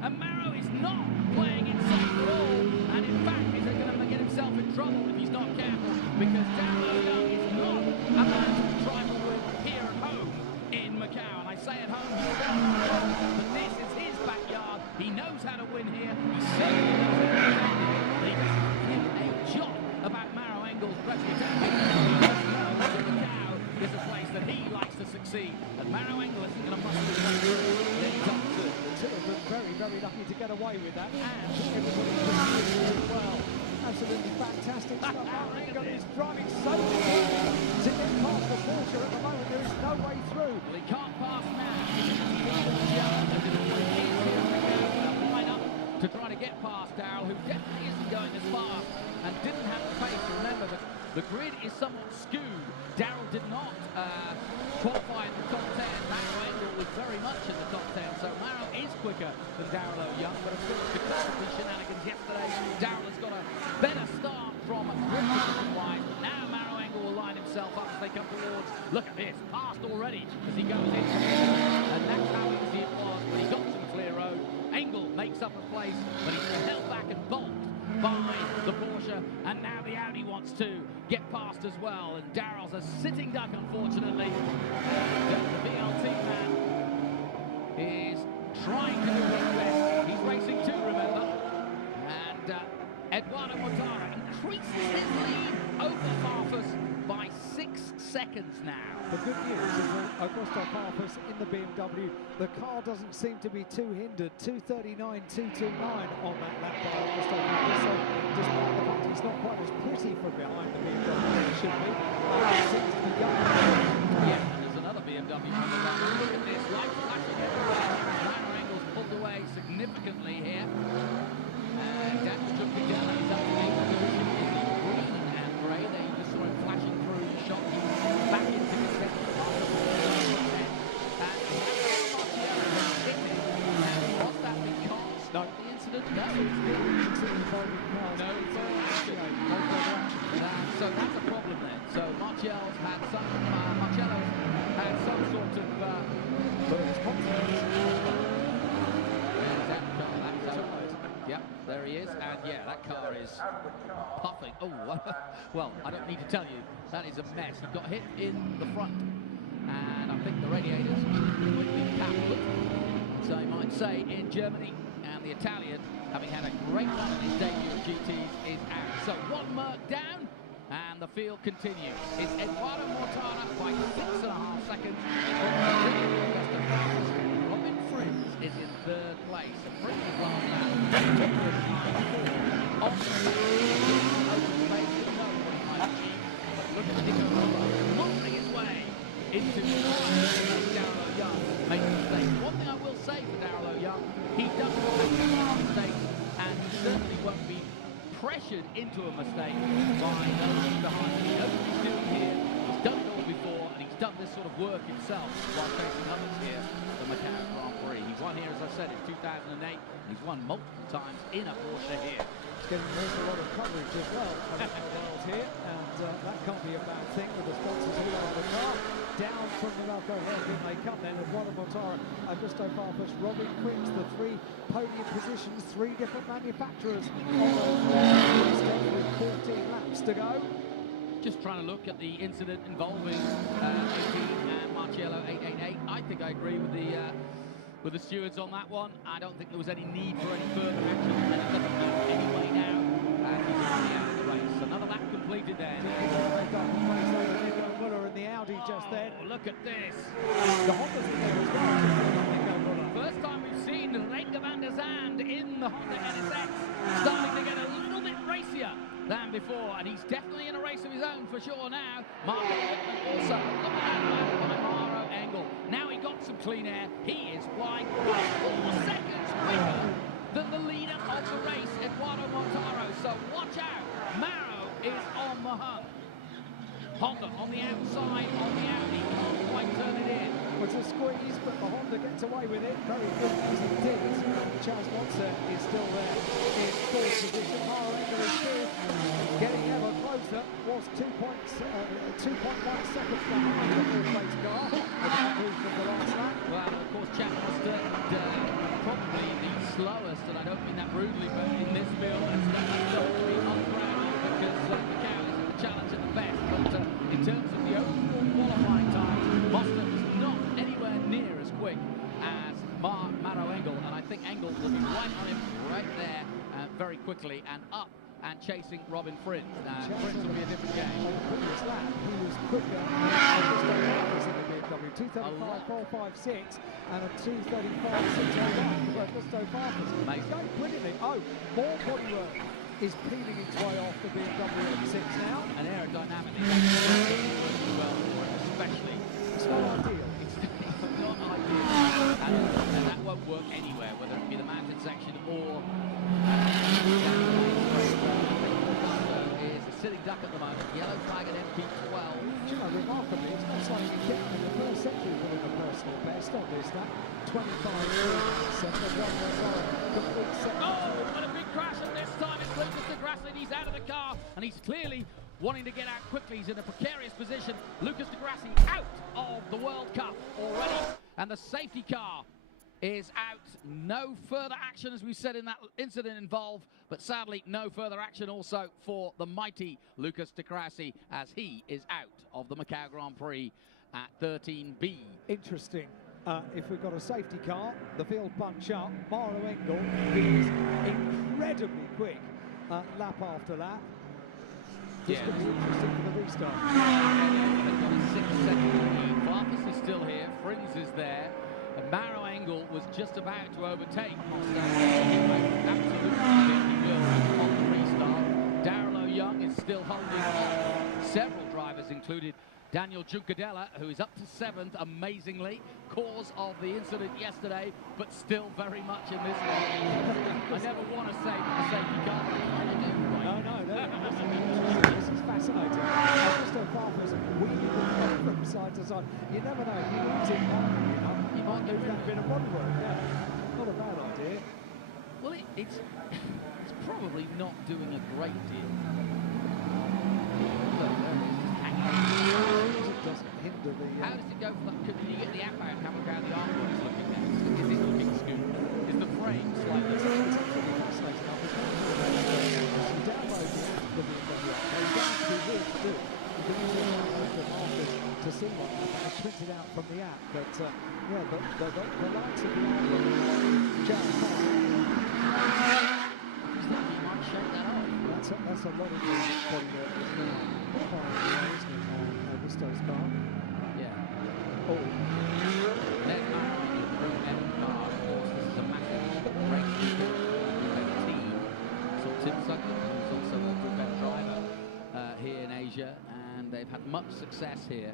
And Maro is not playing it safe at all, and in fact is going to get himself in trouble if he's not careful, because Darrell Young is not a man to trifle with here at home in Macau. And I say at home, but this is his backyard. He knows how to win here. He certainly knows how to win here. He doesn't give a jot about Maro Engel's reputation. Macau is a place that he likes to succeed, and Maro Engel isn't going to muster his way through anytime soon. Two of them very, very lucky to get away with that, and everybody as well. Absolutely fantastic stuff. Maro Engel is driving so good to get past the Porsche at the moment. There is no way through. Well, he can't pass now. As it always is here, line up to try to get past Darrell, who definitely isn't going as fast and didn't have the pace. Remember, the grid is somewhat skewed. Darrell did not qualify in the top 10. Maro Engel was very much in the top 10, so Maro is quicker than Darrell O'Young, but of course, because of the shenanigans yesterday, Darrell has got a better start from grid position-wise. Now Maro Engel will line himself up as they come towards. Look at this, passed already as he goes in. And that's how easy it was when he got to the clear road. Engel makes up a place, but he's held back and balked by the Porsche, and now the Audi wants to get past as well, and Darrell's a sitting duck, unfortunately. The VLT man is trying to do his best. He's racing too, remember, and Eduardo Mortara increases his lead over Farfus by 6 seconds now. The good news is that Augusto Farfus in the BMW, the car doesn't seem to be too hindered. 2:39.229 on that lap by Augusto Farfus. So despite the fact he's not quite as pretty from behind the BMW as he should be, he seems to be going. Yeah, and there's another BMW from the back. Look at this, light flashing everywhere. Maro Engel's pulled away significantly here. And Daniel Jumping down, he's up to 8th position in the green and grey. There you just saw him flashing through the shot back into the second half of the was that because No. the incident? No, so that's a problem then. So Marcello's had some sort of Yep, there he is, and yeah, that car is puffing. Oh, well, I don't need to tell you, that is a mess. He got hit in the front, and I think the radiators completely kaput, so you might say, in Germany. And the Italian, having had a great run in his debut at GTs, is out. So one Merc down, and the field continues. It's Eduardo Mortara by 6.5 seconds. Robin Fritz is in 3rd place. Fritz is last lap. On the open space, you know what he might achieve. But look at Nico launching his way into Darrell O'Young. Makes a mistake. One thing I will say for Darrell O'Young, he does not make mistakes, and he certainly won't be pressured into a mistake by those behind him. He knows what he's doing here. He's done it all before, and he's done this sort of work himself while facing others here at the Macau Grand Prix. He won here, as I said, in 2008. He's won multiple times in a Porsche here. He's getting a lot of coverage as well around the world here, and that can't be a bad thing with the sponsors all over the car. Down from the Macau, in they come then, Eduardo Mortara, Augusto Farfus, Robin Fritz, the 3 podium positions, 3 different manufacturers on the 14 laps to go. Just trying to look at the incident involving 18 and Marcello 888. I think I agree with the stewards on that one. I don't think there was any need for any further action, and it doesn't matter anyway now. And he's already out of the race. Another lap completed then. And the Audi just then. Look at this. The Honda's in there as well. First time we've seen Renger van der Zand in the Honda NSX starting to get a little bit racier than before, and he's definitely in a race of his own for sure now. Marco Wittmann also. Look at that lap by Maro Engel. Now he got some clean air. He is wide 4 seconds quicker than the leader of the race, Eduardo Mortara. So watch out. Maro is on the hunt. Honda on the outside, on the Audi, can't quite turn it in. It's a squeeze, but the Honda gets away with it. Very good as it did. Chaz Monser is still there in 4th position. Maro Engel is 5th, getting ever closer. Was 2.1 seconds behind the 4th place car at the conclusion of the last lap. Well, of course, Chaz Monser probably the slowest, and I don't mean that rudely, but in this field, that's something to be unproud of, because Macau isn't the challenge at the best. But in terms of the overall qualifying time, Monster was not anywhere near as quick as Maro Engel, and I think Engel will be right on him right there very quickly and up and chasing Robin Fritz. Fritz will be a different game. On the previous lap, he was quicker than Augusto Farfus in the BMW. 2:35.456 and a 2:35.601 for Augusto Farfus. He's going brilliantly. Oh, more bodywork is peeling its way off the BMW M6 now. And aerodynamically, working well for it, especially. It's not ideal. It's not ideal. And that won't work anywhere, whether it be the mountain section or sitting duck at the moment. Yellow flag at MP12. Do you know, remarkably, it's not something you get in the first century winning a personal best on this. That 25 complete second. Oh, what a big crash, and this time it's Lucas de Grassi. He's out of the car, and he's clearly wanting to get out quickly. He's in a precarious position. Lucas de Grassi out of the World Cup already, and the safety car is out. No further action, as we said in that incident involved, but sadly no further action also for the mighty Lucas de Grassi, as he is out of the Macau Grand Prix at 13B. Interesting. If we've got a safety car, the field bunch up. Maro Engel is incredibly quick lap after lap. This could be interesting for the restart. They've got a 6-second lead. Farfus is still here. Frings is there. And Maro Engel was just about to overtake. Absolutely he will on the restart. Darrell O'Young is still holding on. Several drivers, included Daniel Juncadella, who is up to 7th, amazingly, cause of the incident yesterday, but still very much in this one. I never want to say the safety car, but I kind of do. No, this is fascinating. Just Farfus weaving from side to side. You never know, if you lose it on, you might lose that bit of bodywork. Yeah, not a bad idea. Well, it's probably not doing a great deal. It doesn't hinder the... How does it go for that? Can you get the app out? How the artwork is looking at? Is it looking scooped? Is the frame slightly... It's absolutely fascinating. You download the app for the BMW app. You don't have to be here to do it. You can use it to see what happens, print it out from the app. But yeah, the likes of the artwork, Jared You might shake that off. that's a lot of the bodywork that's now isn't it, on Gusto's car. Yeah. Oh. Then car, of course, this is a massive race team. So Tim Sutton, who's also a group F driver here in Asia, and they've had much success here,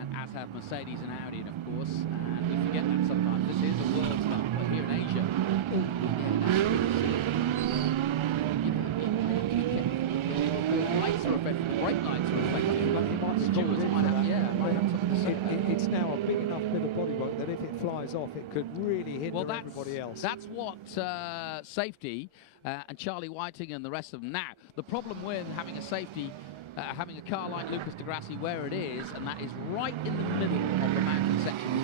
and as have Mercedes and Audi, and of course, and we forget that sometimes. This is a World Cup, but here in Asia, lights are affected, brake lights are affected. Stewards might have something to say. It's now a big enough bit of bodywork that if it flies off, it could really hinder everybody else. That's what safety and Charlie Whiting and the rest of them. Now, the problem with having a safety, having a car like Lucas de Grassi where it is, and that is right in the middle of the mountain section.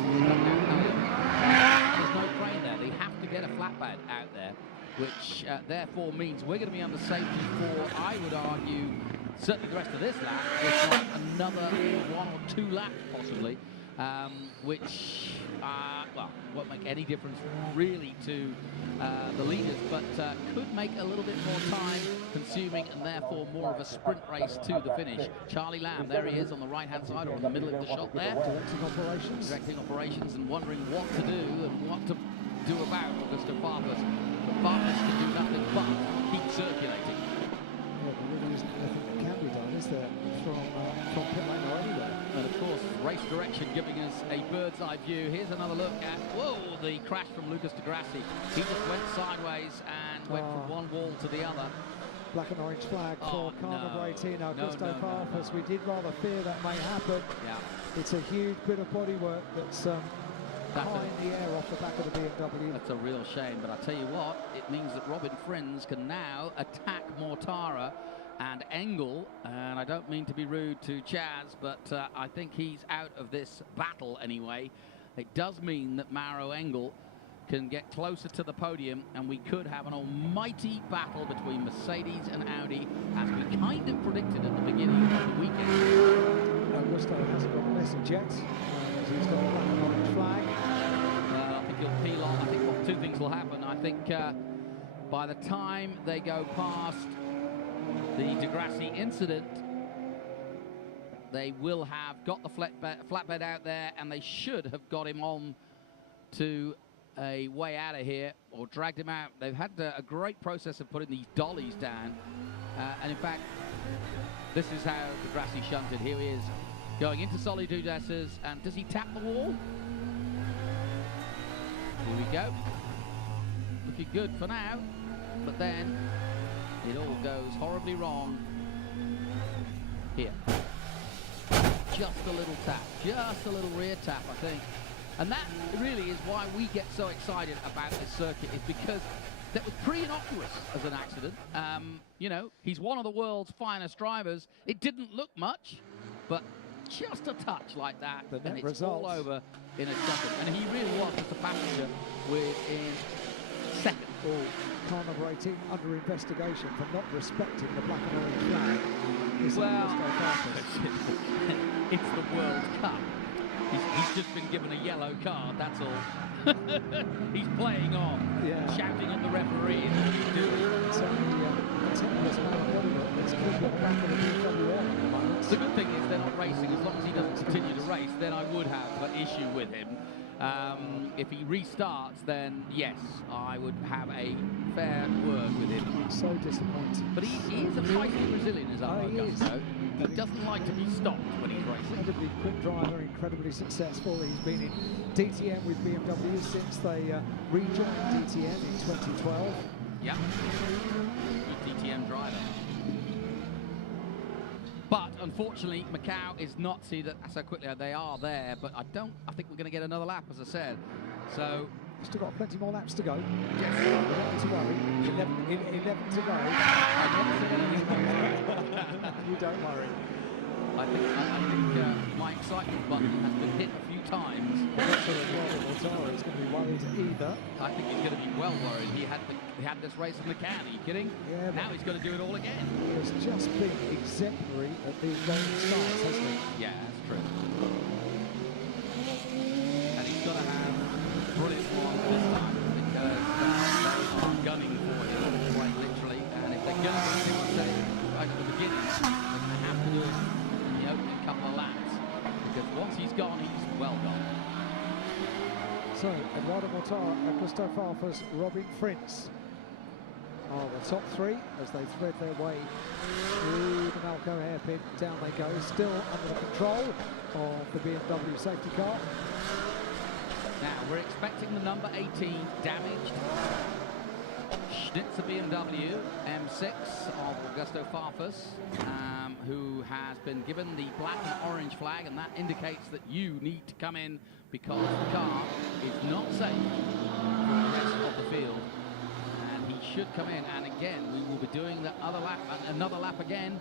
There's no crane there. They have to get a flatbed out there, which therefore means we're going to be under safety for, I would argue, certainly the rest of this lap, if not another 1 or 2 laps possibly, which won't make any difference really to the leaders, but could make a little bit more time consuming and therefore more of a sprint race to the finish. Charlie Lamb, there he is on the right hand side or in the middle of the shot there. Directing operations and wondering what to do and what to do about Augusto Farfus. But Farfus can do nothing but keep circulating. Well, there really isn't anything that can be done, is there, from pit lane or anywhere? And of course, race direction giving us a bird's eye view. Here's another look at, whoa, the crash from Lucas de Grassi. He just went sideways and went from one wall to the other. Black and orange flag for Carmen Braitino, Augusto Farfus. We did rather fear that may happen. Yeah. It's a huge bit of bodywork that's high in the air off the back of the BMW. That's a real shame, but I tell you what, it means that Robin Frins can now attack Mortara and Engel, and I don't mean to be rude to Chaz, but I think he's out of this battle anyway. It does mean that Maro Engel can get closer to the podium, and we could have an almighty battle between Mercedes and Audi, as we kind of predicted at the beginning of the weekend. Augusto hasn't got a message yet. He's got a black and orange flag. I think he'll peel off. I think two things will happen. I think by the time they go past the de Grassi incident, they will have got the flatbed out there, and they should have got him on to a way out of here or dragged him out. They've had a great process of putting these dollies down, and in fact, this is how de Grassi shunted. Here he is going into solid dudeses, and does he tap the wall? Here we go. Looking good for now, but then it all goes horribly wrong Here. Just a little tap, just a little rear tap, I think. And that really is why we get so excited about this circuit, is because that was pretty innocuous as an accident. You know, he's one of the world's finest drivers. It didn't look much, but just a touch like that, and it's all over in a second. And he really was just a passenger within seconds. Carnival rating under investigation for not respecting the black and orange flag. Well, it's the World Cup. He's just been given a yellow card, that's all. He's playing on, shouting at the referee. The good thing is they're not racing. As long as he doesn't continue to race, then I would have an issue with him. If he restarts, then yes, I would have a fair word with him. So disappointing. But he is a feisty Brazilian, as I know. He doesn't like to be stopped when he's racing. Incredibly quick driver, incredibly successful. He's been in DTM with BMW since they rejoined DTM in 2012. Yeah, good DTM driver. But unfortunately, Macau is not see that so quickly. They are there, but I think we're going to get another lap, as I said. So still got plenty more laps to go. Yes. Not to worry. 11 to go. You don't worry. I think my excitement button has been hit a few times. He's going to be worried either. I think he's going to be well worried. He had this race in Macau. Are you kidding? Yeah, now he's going to do it all again. He has just been exemplary at these golden starts, hasn't he? Yeah, that's true. And he's got to have brilliant one this time, because they are gunning for him, quite literally. And if they're going to do it right at the beginning, they're going to have to do it in the opening couple of laps, because once he's gone, he's well gone. So, Eduardo Mortara, Augusto Farfus, Robin Frintz are the top three as they thread their way through the Macau hairpin. Down they go, still under the control of the BMW safety car. Now, we're expecting the number 18 damaged Schnitzer BMW M6 of Augusto Farfus, who has been given the black and orange flag, and that indicates that you need to come in because the car is not safe for the rest of the field. And he should come in, and again, we will be doing the other lap, another lap again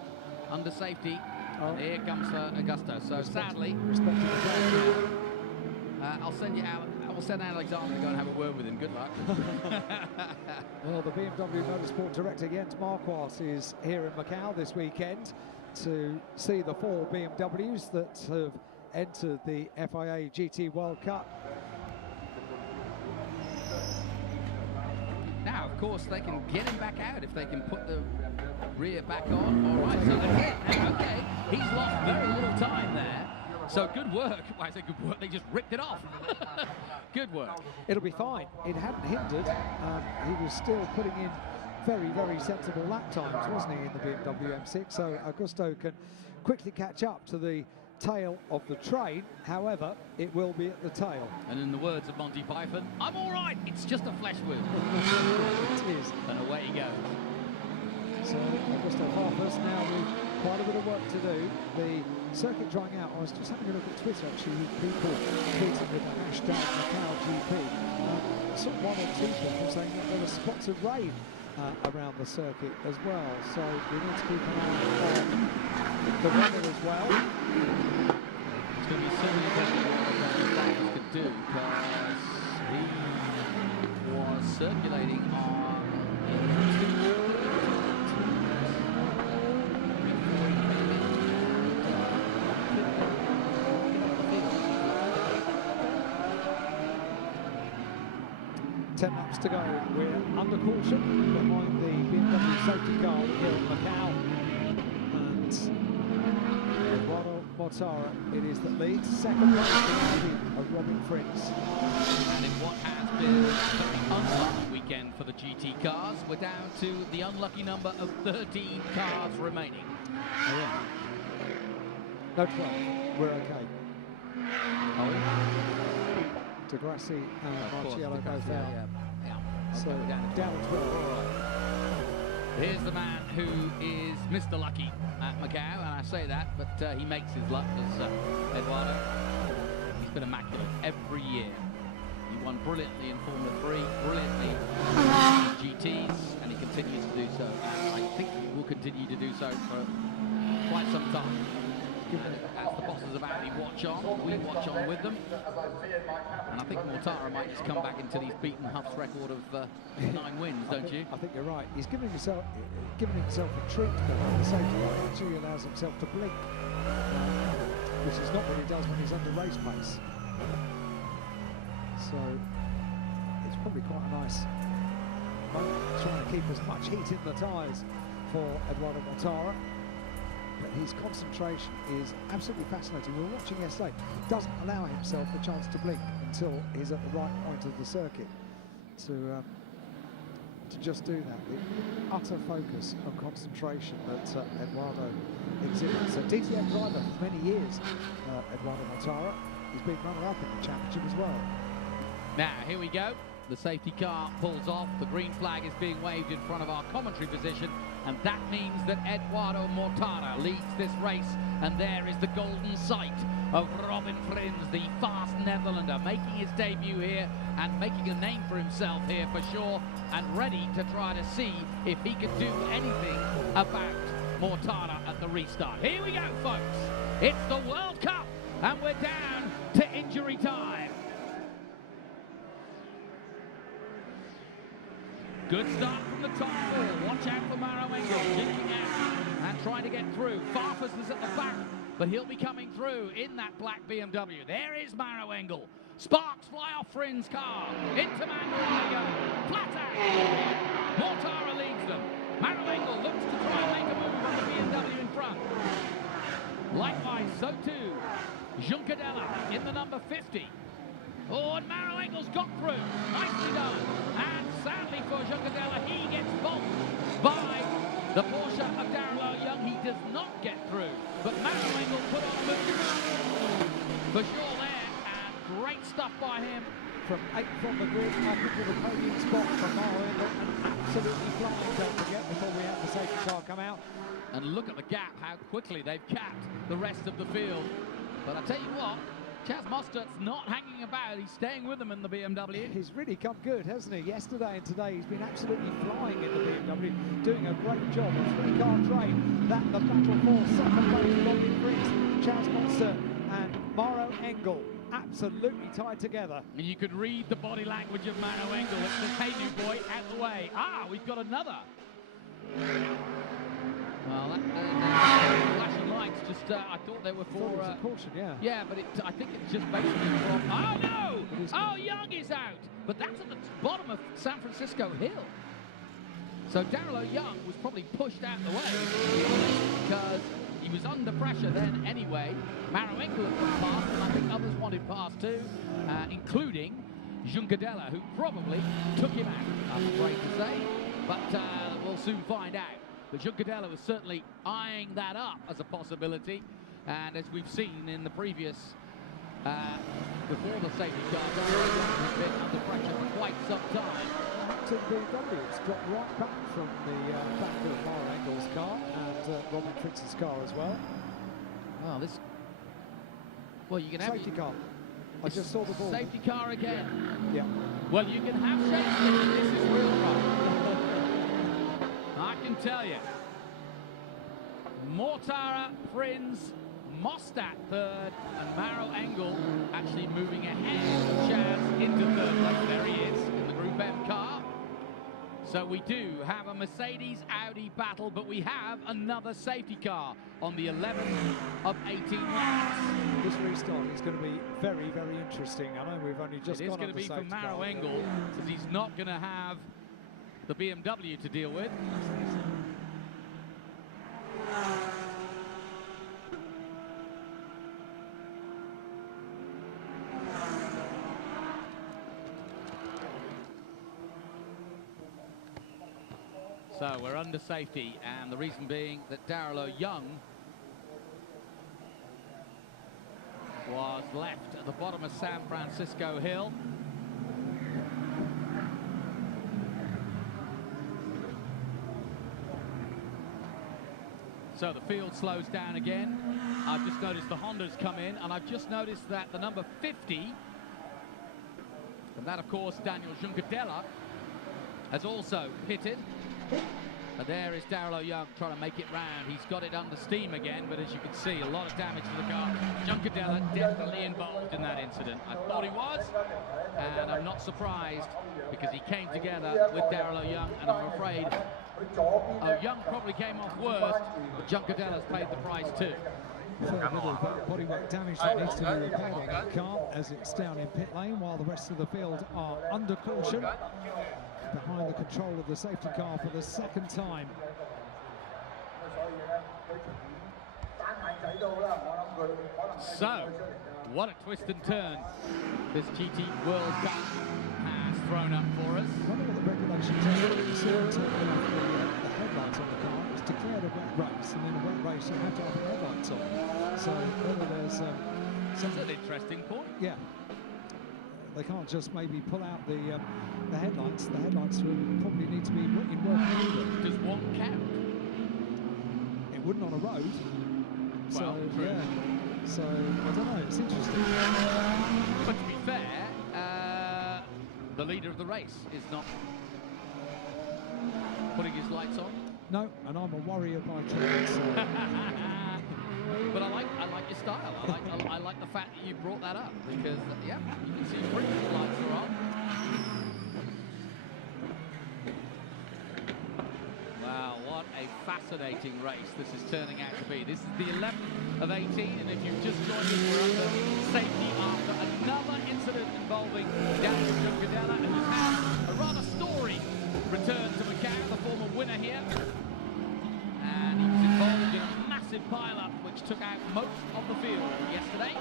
under safety. And here comes Augusto. So sadly, I'll send you out. I will send Alexander to go and have a word with him. Good luck. Well, the BMW Motorsport Director Jens Marquardt is here in Macau this weekend to see the 4 BMWs that have entered the FIA GT World Cup. Now, of course, they can get him back out if they can put the rear back on. All right, so again, okay, he's lost very little time there. So good work. Well, I say good work, they just ripped it off. Good work. It'll be fine. It hadn't hindered. He was still putting in very, very sensible lap times, wasn't he, in the BMW M6? So Augusto can quickly catch up to the tail of the train. However, it will be at the tail. And in the words of Monty Python, I'm all right, it's just a flesh wound. It is. And away he goes. So Augusto Farfus now with quite a bit of work to do. The circuit drying out. I was just having a look at Twitter actually with people tweeting with the hashtag MacauGP. I saw one or two people saying that there were spots of rain around the circuit as well. So we need to keep an eye on the weather as well. It's going to be certainly better what Farfus could do, because he was circulating on 10 laps to go. We're under caution behind the BMW safety car here in Macau. And Eduardo Mortara, it is that leads. Second place of Robin Frintz. And in what has been a very unlucky weekend for the GT cars, we're down to the unlucky number of 13 cars remaining. Oh, yeah. No, 12. We're okay. Oh, Degrassi and Marciello both out. Yeah. So Okay, down 12. Here's the man who is Mr. Lucky like Macau, and I say that, but he makes his luck, as Eduardo. He's been immaculate every year. He won brilliantly in Formula 3, brilliantly in GTs, and he continues to do so. And I think he will continue to do so for quite some time. As the bosses of Audi watch on, we watch on with them. And I think Mortara might just come back into these beaten Huff's record of 9 wins, don't you? I think you're right. He's giving himself a treat behind the safety car. He actually allows himself to blink, which is not what he does when he's under race pace. So it's probably quite a nice moment, trying to keep as much heat in the tyres for Eduardo Mortara. But his concentration is absolutely fascinating. We were watching yesterday. Doesn't allow himself the chance to blink until he's at the right point of the circuit to just do that. The utter focus and concentration that Eduardo exhibits. A DTM driver for many years, Eduardo Mortara. He's been runner-up in the championship as well. Now, here we go. The safety car pulls off. The green flag is being waved in front of our commentary position, and that means that Eduardo Mortara leads this race, and there is the golden sight of Robin Frins, the fast Netherlander, making his debut here and making a name for himself here for sure, and ready to try to see if he can do anything about Mortara at the restart. Here we go, folks. It's the World Cup, and we're down to injury time. Good start from the top four. Watch out for Maro Engel, jinking out and trying to get through. Farfus is at the back, but he'll be coming through in that black BMW. There is Maro Engel. Sparks fly off Frin's car. Into Mandalay they go. Flat out. Mortara leads them. Maro Engel looks to try and make a move on the BMW in front. Likewise, so too, Juncadella in the number 50. Oh, and Maro Engel's got through. Nicely done. And sadly for Juncadella, he gets bumped by the Porsche of Darrell Young. He does not get through. But Maro Engel put on a move for sure there. And great stuff by him. From 8th on the grid, up into the podium spot from Maro Engel. And absolutely flying, don't forget, before we have the safety car come out. And look at the gap, how quickly they've capped the rest of the field. But I tell you what, Chaz Mostert's not hanging about. He's staying with them in the BMW. He's really come good, hasn't he? Yesterday and today, he's been absolutely flying in the BMW, doing a great job. A three-car train, that the battle for second place, Robin Frins, Chaz Mostert and Maro Engel, absolutely tied together. And you could read the body language of Maro Engel. It says, hey, new boy, out the way. Ah, we've got another. Well, that flashing lights just, I thought they were for... It was a caution, yeah. Yeah, but I think it's just basically from... Oh, no! Oh, Young is out! But that's at the bottom of San Francisco Hill. So Darrell Young was probably pushed out the way because he was under pressure then anyway. Maro Engel had put past, and I think others wanted past too, including Juncadella, who probably took him out, I'm afraid to say. But we'll soon find out. But Juncadella was certainly eyeing that up as a possibility. And as we've seen in the previous, before the safety car, has been under pressure for quite some time. To the BMW, it's dropped right back from the back of Maro Engel's car and Robin Fritz's car as well. Well, this... Well, you can have... Safety car. I just saw the ball. Safety car again. Yeah. Well, you can have safety. This is real fun. I can tell you. Mortara, Frins, Mostert third, and Maro Engel actually moving ahead of Chaz into third place. There he is in the Group M car. So we do have a Mercedes-Audi battle, but we have another safety car on the 11th of 18 laps. This restart is going to be very, very interesting. I know we've only just It is gone going to be for Maro Engel, because he's not going to have the BMW to deal with. So we're under safety, and the reason being that Darrell Young was left at the bottom of San Francisco Hill. So the field slows down again. I've just noticed the Hondas come in, and I've just noticed that the number 50, and that, of course, Daniel Juncadella, has also pitted. And there is Darrell O'Young trying to make it round. He's got it under steam again, but as you can see, a lot of damage to the car. Juncadella definitely involved in that incident. I thought he was, and I'm not surprised, because he came together with Darrell O'Young, and I'm afraid O'Young probably came off worst, but Juncadella's paid the price too. Fair bit of bodywork damage that needs to be repaired on that car as it's down in pit lane, while the rest of the field are under caution behind the control of the safety car for the second time. So, what a twist and turn this GT World Cup has thrown up for us. I wonder what the regulations are. You see them taking off the headlights on the car. It's declared a wet race, and in a wet race you have to have the headlights on. So whether there's That's an interesting point. yeah, they can't just maybe pull out the headlights. The headlights will probably need to be in working order. Does one count? It wouldn't on a road. Well, So true. yeah. So I don't know. It's interesting. But to be fair, the leader of the race is not putting his lights on. No, and I'm a warrior by trade. So. But I like your style. I like the fact that you brought that up, because yeah, you can see brilliant lights are on. Wow, what a fascinating race this is turning out to be. This is the 11th of 18, and if you've just joined us, we're under safety after another incident involving Daniel Juncadella, who has had a rather storied return to Macau, the former winner here. And he was involved in a massive pile-up which took out most of the field yesterday.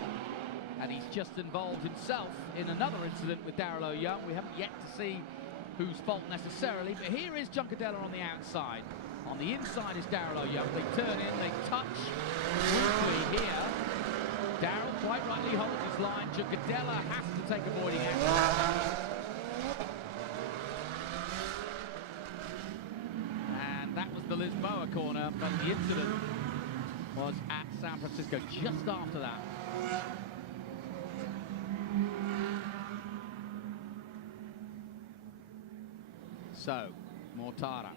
And he's just involved himself in another incident with Darrell O'Young. We haven't yet to see whose fault necessarily, but here is Juncadella on the outside. On the inside is Darrell O'Young. They turn in, they touch briefly here. Darrell quite rightly holds his line. Juncadella has to take avoiding action. That was the Lisboa corner, but the incident was at San Francisco just after that. So, Mortara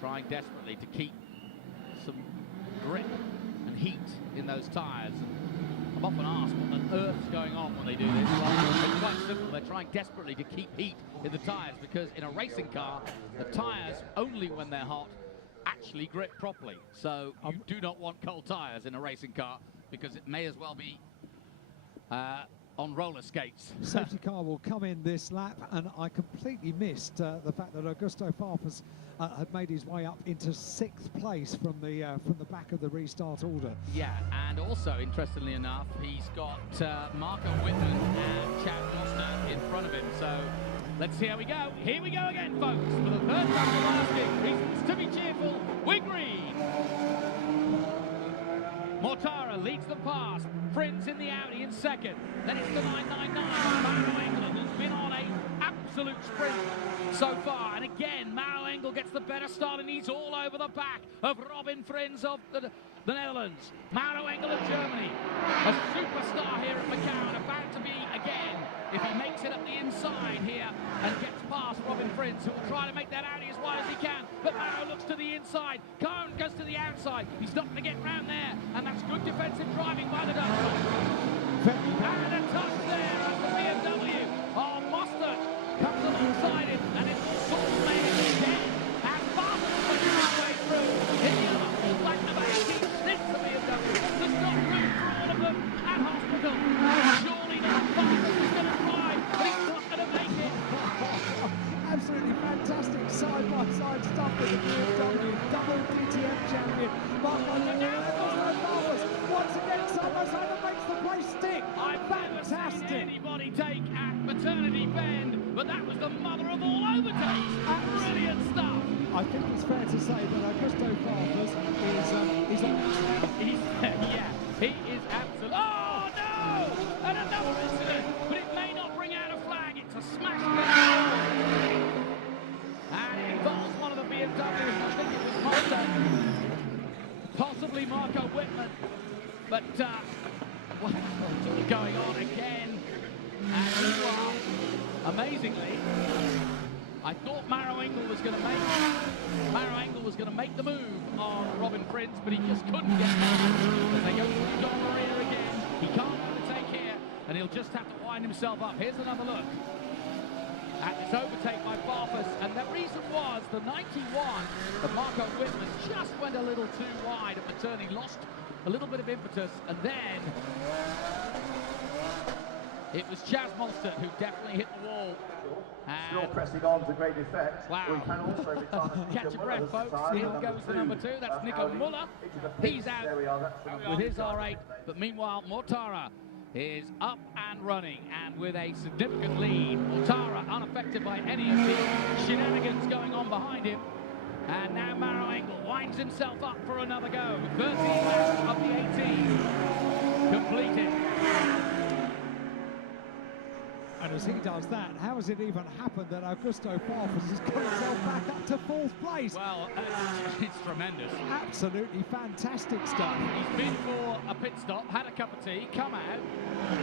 trying desperately to keep some grip and heat in those tyres. I'm often asked what on earth is going on when they do this. Well, it's quite simple. They're trying desperately to keep heat in the tyres, because in a racing car, the tyres, only when they're hot, actually grip properly. So you do not want cold tyres in a racing car, because it may as well be on roller skates. Safety car will come in this lap, and I completely missed the fact that Augusto Farfus had made his way up into 6th place from the back of the restart order. Yeah, and also, interestingly enough, he's got Marco Whitman and Chad Gloster in front of him. So let's see how we go. Here we go again, folks. For the third time of asking, reasons to be cheerful, we're green. Mortara leads the pass. Frins in the Audi in second. Then it's the 999. Mauro Engel, who's been on an absolute sprint so far. And again, Mauro Engel gets the better start, and he's all over the back of Robin Frins of the Netherlands. Mauro Engel of Germany, a superstar here at Macau, and about to be again, if he makes it up the inside here and gets past Robin Frins, who will try to make that Audi as wide as he can. But Mauro looks to the inside. Cohn goes to the outside. He's not going to get round there, and that's good defensive driving by the Dutch. And a touch there of the BMW. Oh, Mostert comes alongside him, and it's all made again. And Farfus puts his way through. In the other, like number 18, sniffs the BMW. There's not room for all of them at hospital. Surely not. Farfus is going to try, but he's not going to make it. Absolutely fantastic side-by-side stuff with the BMW. Double DTM champion. Once again, side-by-side that makes the place stick. Fantastic. Anybody take at Maternity Bend, but that was the mother of all overtakes. Brilliant stuff. I think it's fair to say that Augusto Farfus is on yeah, he is absolutely. Oh no! And another incident, but it may not bring out a flag. It's a smash. And it involves one of the BMWs. I think it was Mostert. Possibly But well, going on again. And meanwhile, amazingly, I thought Maro Engel was going to make the move on Robin Prince, but he just couldn't get past as they go through Don Maria again. He can't overtake here, and he'll just have to wind himself up. Here's another look at this overtake by Farfus, and the reason was the 91 of Marco Whitman just went a little too wide at the turn. He lost a little bit of impetus, and then it was Chaz Mostert who definitely hit the wall. Still pressing on to great effect. Wow. We can also return Catch your breath, folks. Here goes the number 2. That's Nico Muller. He's out with his R8. But meanwhile, Mortara is up and running, and with a significant lead. Mortara unaffected by any of the shenanigans going on behind him. And now Maro Engel winds himself up for another go. 13 laps of the 18 completed. And as he does that, how has it even happened that Augusto Farfus has got himself back up to 4th place? Well, it's tremendous. Absolutely fantastic stuff. He's been for a pit stop, had a cup of tea, come out,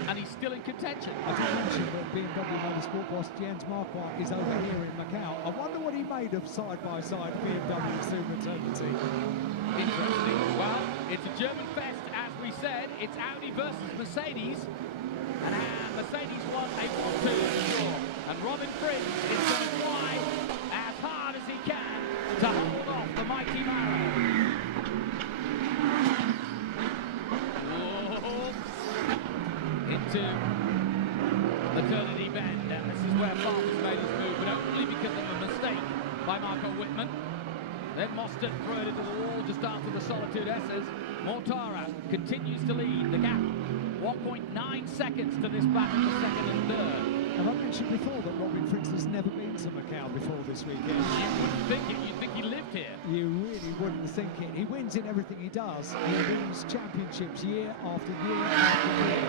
and he's still in contention. I did mention that BMW Motorsport boss Jens Marquardt is over here in Macau. I wonder what he made of side-by-side BMW Super Eternity. Interesting. Well, it's a German fest, as we said. It's Audi versus Mercedes. And Mercedes won a 1-2 sure. And Robin Prince is going to try as hard as he can to hold off the mighty Maro. Into Eternity Bend, and this is where Farfus made his move, but only because of a mistake by Marco Whitman. Then Mostert threw it into the wall just after the Solitude S's. Mortara continues to lead the gap. 1.9 seconds to this battle for second and third. And I mentioned before that Robin Prince has never been to Macau before this weekend. You wouldn't think it, you'd think he lived here. You really wouldn't think it. He wins in everything he does. He wins championships year after year after year.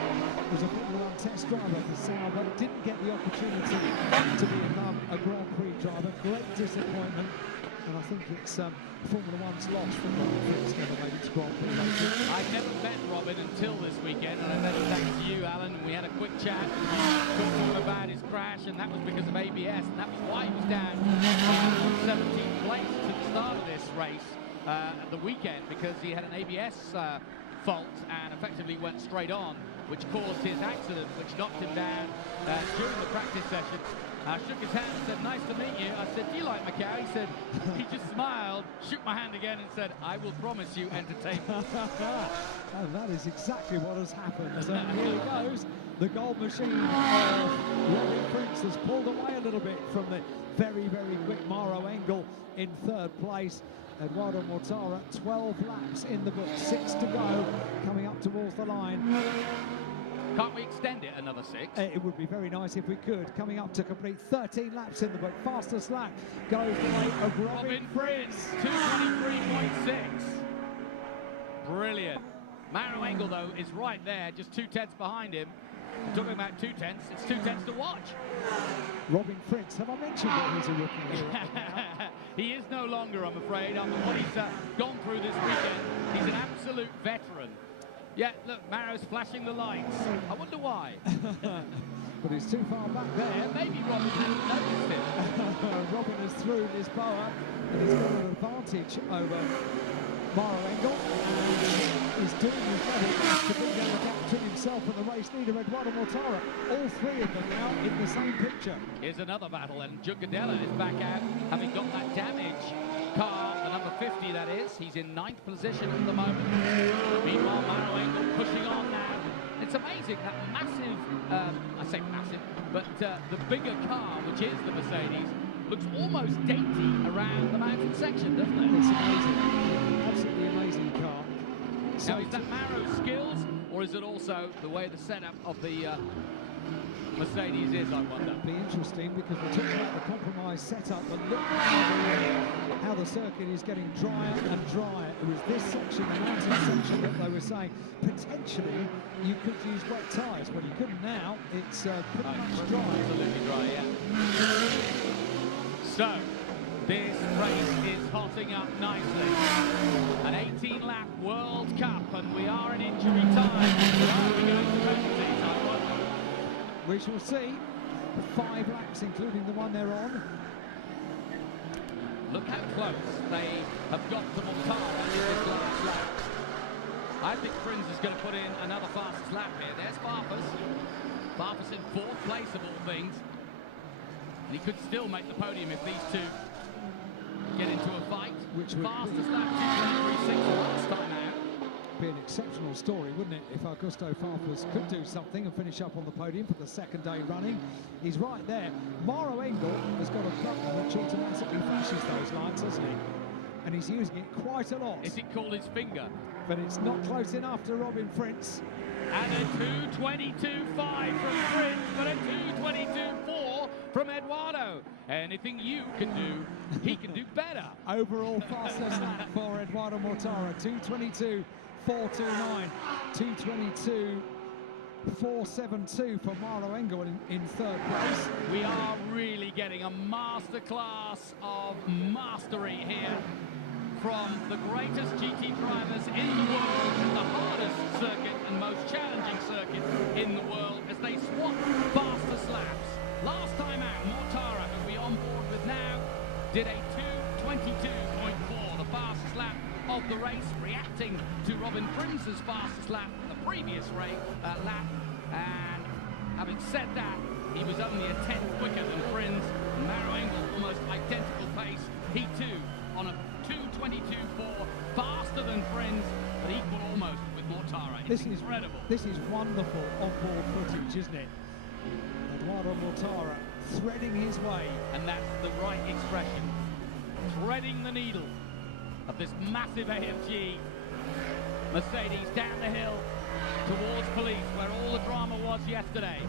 Was a Formula 1 test driver for Sauber, didn't get the opportunity to become a Grand Prix driver. Great disappointment. And I think it's Formula 1's loss from Robin Prince never made it to Grand Prix racing. I never met Robin until this weekend, and I met him thanks to you, Alan, and we had a quick chat, talked to him about his crash, and that was because of ABS, and that was why he was down 17th place to the start of this race at the weekend, because he had an ABS fault and effectively went straight on, which caused his accident, which knocked him down during the practice session. I shook his hand and said, "Nice to meet you." I said, "Do you like Macau?" He said, he just smiled, shook my hand again and said, "I will promise you entertainment." And that is exactly what has happened. So here he goes. The gold machine of Robin Prince has pulled away a little bit from the very, very quick Maro Engel in 3rd place. Eduardo Mortara, 12 laps in the book, 6 to go, coming up towards the line. Can't we extend it another 6? It would be very nice if we could. Coming up to complete 13 laps in the book. Fastest lap goes the way of Robin Prince. 223.6. Brilliant. Maro Engel, though, is right there, just 2/10 behind him. We're talking about 2/10. It's 2/10 to watch. Robin Prince, have I mentioned that he's a rookie here? He is no longer, I'm afraid, after what he's gone through this weekend. He's an absolute veteran. Yeah, look, Maro's flashing the lights. I wonder why. But he's too far back there. Maybe Robin hadn't noticed him. Robin has thrown his boa, and he's got an advantage over Maro Engel. And he's doing his very best to bring down the gap between himself and the race leader, Eduardo Mortara. All 3 of them now in the same picture. Here's another battle, and Giugadella is back out, having got that damage car, the number 50 that is. He's in 9th position at the moment. Meanwhile, Maro Engel pushing on now. It's amazing that massive, I say massive, but the bigger car, which is the Mercedes, looks almost dainty around the mountain section, doesn't it? It's amazing. Absolutely amazing car. So now, is that Maro's skills, or is it also the way the setup of the Mercedes is, I wonder? It'll be interesting, because we're talking about the compromised setup, but look how the circuit is getting drier and drier. It was this section, the mountain section, that they were saying potentially you could use wet tyres. Well, you couldn't now. It's pretty much dry. Absolutely dry, yeah. So, this race is hotting up nicely. An 18-lap World Cup, and we are in India. injury time. Are we going to penalties, I wonder? We shall see. 5 laps, including the one they're on. Look how close they have got to Mortara in this last lap. I think Prinz is going to put in another fastest lap here. There's Farfus. Farfus in 4th place of all things. And he could still make the podium if these two get into a fight. Which would fastest lap, 2:23.6 last time out. Be an exceptional story, wouldn't it, if Augusto Farfus could do something and finish up on the podium for the 2nd day running. He's right there. Maro Engel has got a button which automatically flashes those lights, hasn't he? And he's using it quite a lot. Is it called his finger? But it's not close enough to Robin Prince. And a 2:22.5 from Prince, but a 2:22.4 from Eduardo. Anything you can do, he can do better. Overall fastest lap for Eduardo Mortara, 2:22.429, 2:22.472 for Maro Engel in 3rd place. We are really getting a masterclass of mastery here from the greatest GT drivers in the world, and the hardest circuit and most challenging circuit in the world, as they swap fastest laps. Last time out, Mortara, who we on board with now, did a 2:22.4, the fastest lap of the race, reacting to Robin Prince's fastest lap the previous lap. And having said that, he was only a 10th quicker than Prince. Maro Engel, almost identical pace. He too on a 2:22.4, faster than Prince, but equal almost with Mortara. It's incredible. This is wonderful on-board footage, isn't it? Eduardo Mortara threading his way. And that's the right expression. Threading the needle of this massive AMG Mercedes down the hill towards police, where all the drama was yesterday.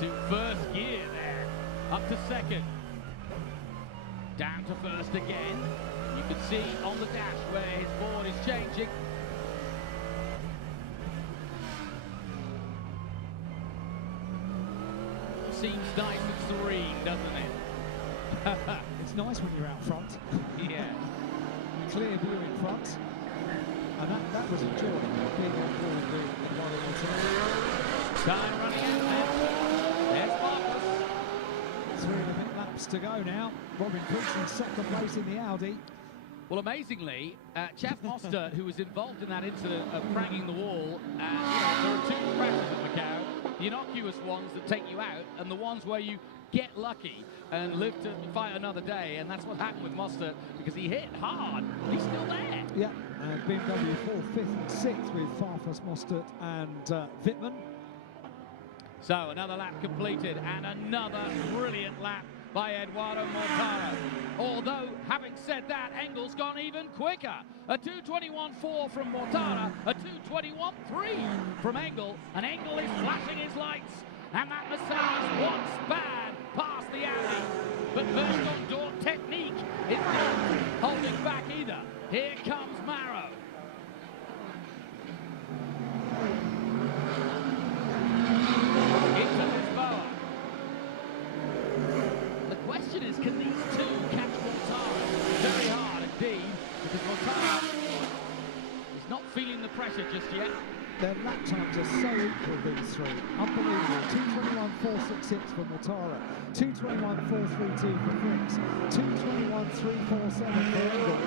To 1st gear there, up to 2nd. Down to 1st again. You can see on the dash where his board is changing. Seems nice and serene, doesn't it? It's nice when you're out front. Yeah. Clear view in front. And that was enjoyable, being on board the Eduardo Mortara. Time running out there. There's Marcus. 3.5 laps to go now. Robin Prince in 2nd place in the Audi. Well, amazingly, Chaf Moster, who was involved in that incident of cranging the wall, there are 2 crashes at Macau, the innocuous ones that take you out, and the ones where you get lucky and live to fight another day, and that's what happened with Moster, because he hit hard, but he's still there. Yeah, BMW 4th, 5th and 6th with Farfus, Mostert and Wittmann. So another lap completed, and another brilliant lap by Eduardo Mortara. Although, having said that, Engel's gone even quicker. A 2:21.4 from Mortara, a 2:21.3 from Engel, and Engel is flashing his lights. And that Mercedes, once bad, past the Audi. But Verstappen's door technique is not holding back either. Here comes Maro. Into Lisboa. The question is, can these two catch Mortara? Very hard indeed, because Mortara is not feeling the pressure just yet. Their lap times are so equal, these 3. Unbelievable. 2:21.466 for Mortara, 2:21.432 for Prince, 2:21.347 for Engel.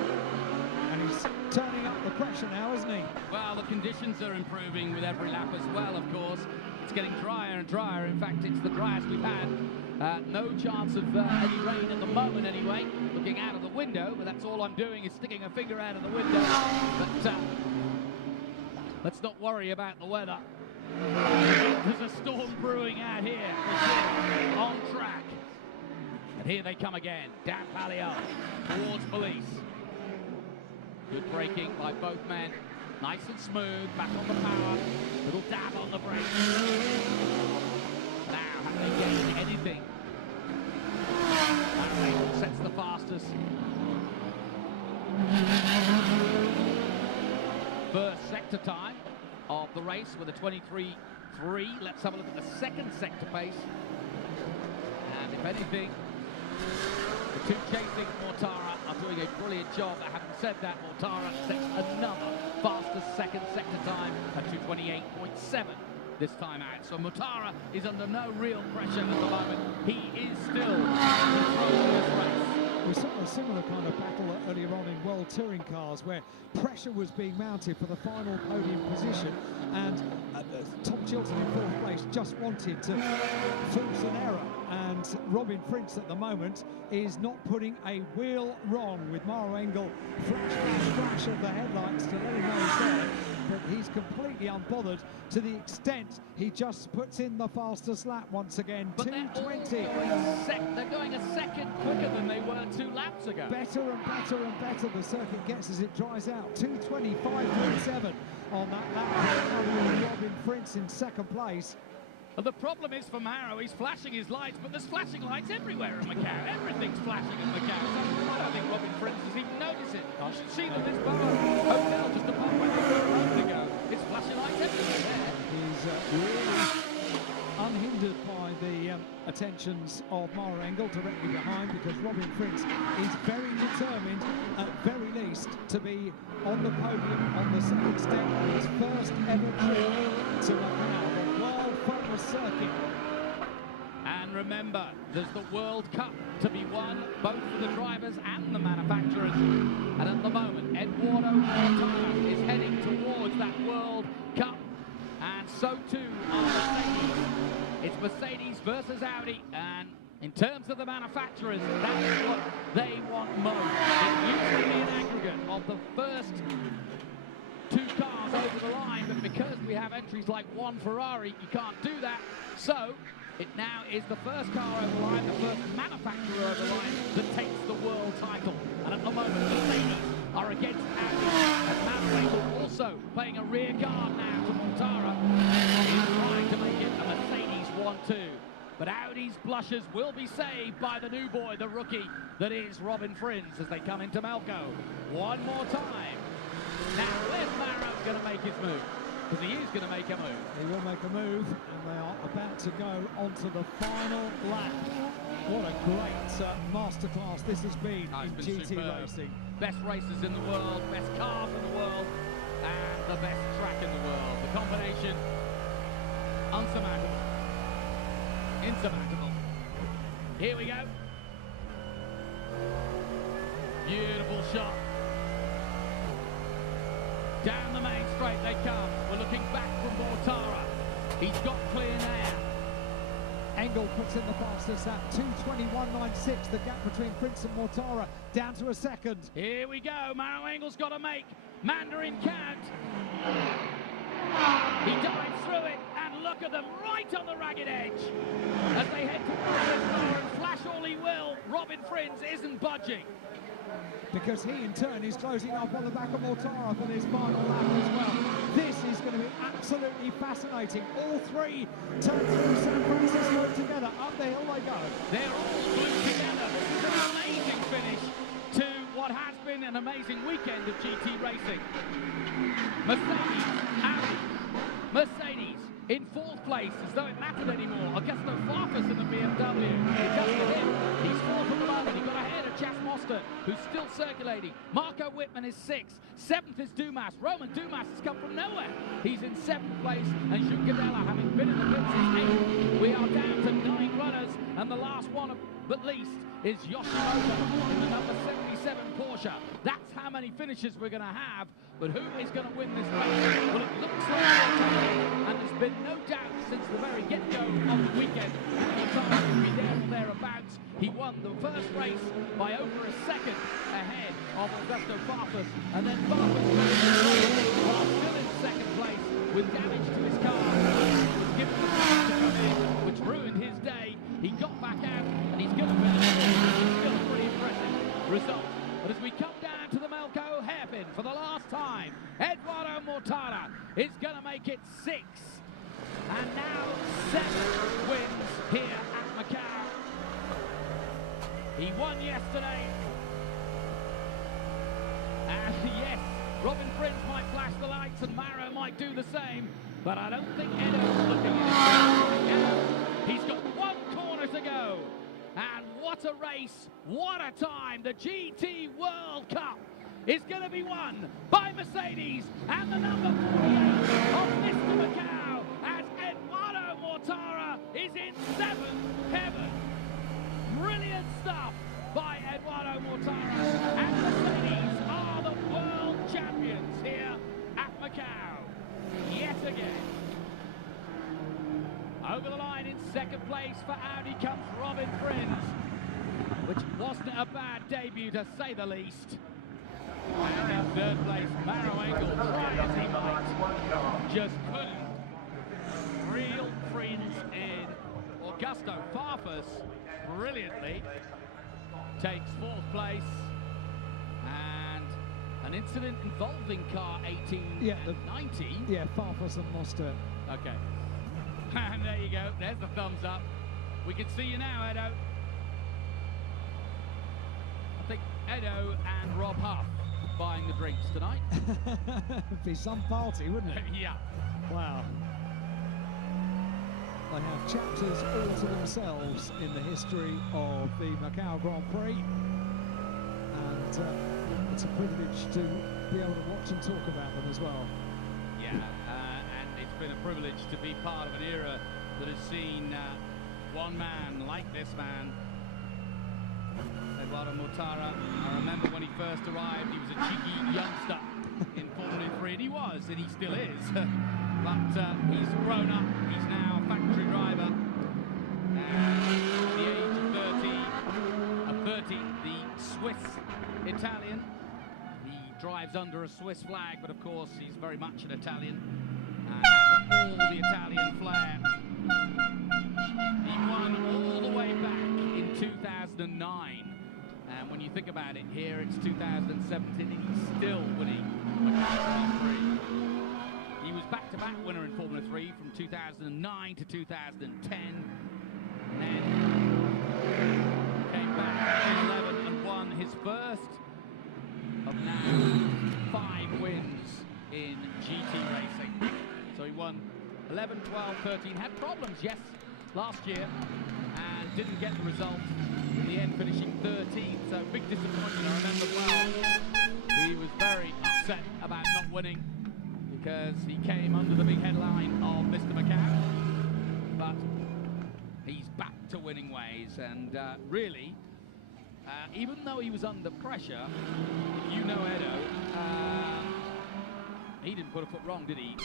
And he's turning up the pressure now, isn't he? Well, the conditions are improving with every lap as well, of course. It's getting drier and drier. In fact, it's the driest we've had. No chance of any rain at the moment, anyway. Looking out of the window, but that's all I'm doing is sticking a finger out of the window. But let's not worry about the weather. There's a storm brewing out here, on track. And here they come again, down Palio, towards police. Good braking by both men. Nice and smooth, back on the power. Little dab on the brakes. Now, have they gained anything? That sets the fastest. First sector time of the race with a 23.3. Let's have a look at the 2nd sector pace. And if anything, The two chasing Mortara are doing a brilliant job. Having said that, Mortara sets another fastest second sector time at 2:28.7 this time out. So Mortara is under no real pressure at the moment. He is still in control of this race. We saw a similar kind of battle earlier on in World Touring Cars where pressure was being mounted for the final podium position, and Tom Chilton in fourth place just wanted to force an error, and Robin Prince at the moment is not putting a wheel wrong, with Maro Engel flash of the headlights to let him know he's there, but he's completely unbothered to the extent he just puts in the fastest lap once again. But 2:20. They're going a second quicker than they were 2 laps ago. Better and better and better the circuit gets as it dries out. 2:25.7 on that lap. Robin Prince in second place. And the problem is for Maro, he's flashing his lights, but there's flashing lights everywhere in Macau. Everything's flashing in Macau. So I don't think Robin Prince has even noticed it. You should see that this bar hotel just above where they were a moment ago. It's flashing lights everywhere there. He's really unhindered by the attentions of Maro Engel directly behind, because Robin Prince is very determined, at very least, to be on the podium on the second step of his first ever trip to Macau, the world-famous circuit. And remember, there's the World Cup to be won, both for the drivers and the manufacturers. And at the moment, Eduardo Mortara is heading towards that World Cup. And so too are Mercedes. It's Mercedes versus Audi, and in terms of the manufacturers, that's what they want most. It used to be an aggregate of the first 2 cars over the line, but because we have entries like one Ferrari, you can't do that. So it now is the first car over the line, the first manufacturer over the line that takes the world title. And at the moment, Mercedes are against Audi. And Maro also playing a rear guard now to Mortara. He's trying to make it a Mercedes 1-2. But Audi's blushes will be saved by the new boy, the rookie, that is Robin Prince, as they come into Melco. One more time. Now, where's Maro going to make his move? Because he is going to make a move. He will make a move, and they are about to go onto the final lap. What a great masterclass this has been in GT superb. racing. Best racers in the world, best cars in the world, and the best track in the world. The combination, unsurmountable. Insurmountable. Here we go. Beautiful shot. Down the main straight they come. We're looking back from Mortara. He's got clear now. Engel puts in the fastest lap, 2:21.96. The gap between Prince and Mortara down to a second. Here we go. Maro Engel's got to make Mandarin count. He dives through it, and look at them, right on the ragged edge. As they head towards this car and flash all he will, Robin Prince isn't budging. Because he, in turn, is closing up on the back of Mortara for his final lap as well. This is going to be absolutely fascinating. All three turn through San Francisco together. Up the hill they go. They're all glued together. It's an amazing finish to what has been an amazing weekend of GT racing. Mercedes, Audi, Mercedes in fourth place, as though it mattered anymore. Augusto Farfus in the BMW. It does for him. He's fourth at the moment. He got ahead of Chas Mostert, who's still circulating. Marco Wittmann is sixth. Seventh is Dumas. Roman Dumas has come from nowhere. He's in seventh place, and Jules Cadella, having been in the pits, is eighth. We are down to 9 runners, and the last one, but least, is Yoshimoto in the number 77 Porsche. That's how many finishes we're going to have. But who is going to win this race? Well, it looks like Mortara, and there's been no doubt since the very get-go of the weekend that Mortara will be there or thereabouts. He won the first race by over a second ahead of Augusto Farfus, and then Farfus while still in second place with damage to his car. He was given the chance to come in, which ruined his day. He got back out, and he's going to finish fourth, which is still a pretty impressive result. But as we come down to the Melco hairpin for the last time, Eduardo Mortara is going to make it 6. And now 7 wins here at Macau. He won yesterday. And yes, Robin Prince might flash the lights and Maro might do the same, but I don't think Edo's looking at it. He's got 1 corner to go. And what a race, what a time. The GT World Cup is going to be won by Mercedes and the number 48 of Mr. Macau as Eduardo Mortara is in 7th heaven. Brilliant stuff by Eduardo Mortara, and Mercedes are the world champions here at Macau yet again. Over the line in 2nd place for Audi comes Robin Prins, which wasn't a bad debut to say the least. And in 3rd place, Barrow Engel, try as he might, just couldn't reel Prins in. Augusto Farfus brilliantly takes 4th place, and an incident involving car 18 and 19. Yeah, Farfus and Mostert. Okay. And there you go, there's the thumbs up. We can see you now, Edo. I think Edo and Rob Huff buying the drinks tonight. It'd be some party, wouldn't it? Yeah. Wow. They have chapters all to themselves in the history of the Macau Grand Prix. And it's a privilege to be able to watch and talk about them as well. Yeah, and it's been a privilege to be part of an era that has seen one man like this man, Eduardo Mortara. I remember when he first arrived, he was a cheeky youngster in Formula 3, and he was, and he still is. But he's grown up, he's now a factory driver, and at the age of 30, the Swiss-Italian. He drives under a Swiss flag, but of course he's very much an Italian, and has all the Italian flair. He won all the way back in 2009, and when you think about it, here it's 2017 and he's still winning Macau Grand Prix. He was back-to-back winner in Formula 3 from 2009 to 2010, and then came back in 11 and won his first of now 5 wins in GT racing. So he won 11, 12, 13, had problems, yes, last year, and didn't get the result, in the end finishing 13th, so big disappointment. I remember well, he was very upset about not winning, because he came under the big headline of Mr. Macau, but he's back to winning ways, and really, even though he was under pressure, if you know Edo, he didn't put a foot wrong, did he?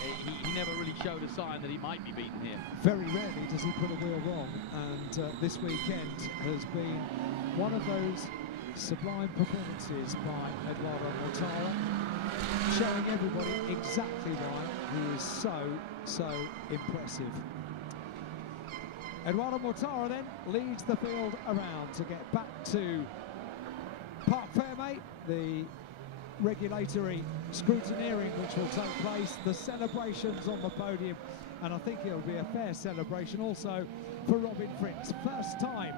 He never really showed a sign that he might be beaten here. Very rarely does he put a wheel wrong, and this weekend has been one of those sublime performances by Eduardo Mortara, showing everybody exactly why he is so impressive. Eduardo Mortara then leads the field around to get back to Parc Fermé, the regulatory scrutineering which will take place, the celebrations on the podium, and I think it'll be a fair celebration also for Robin Fritz. First time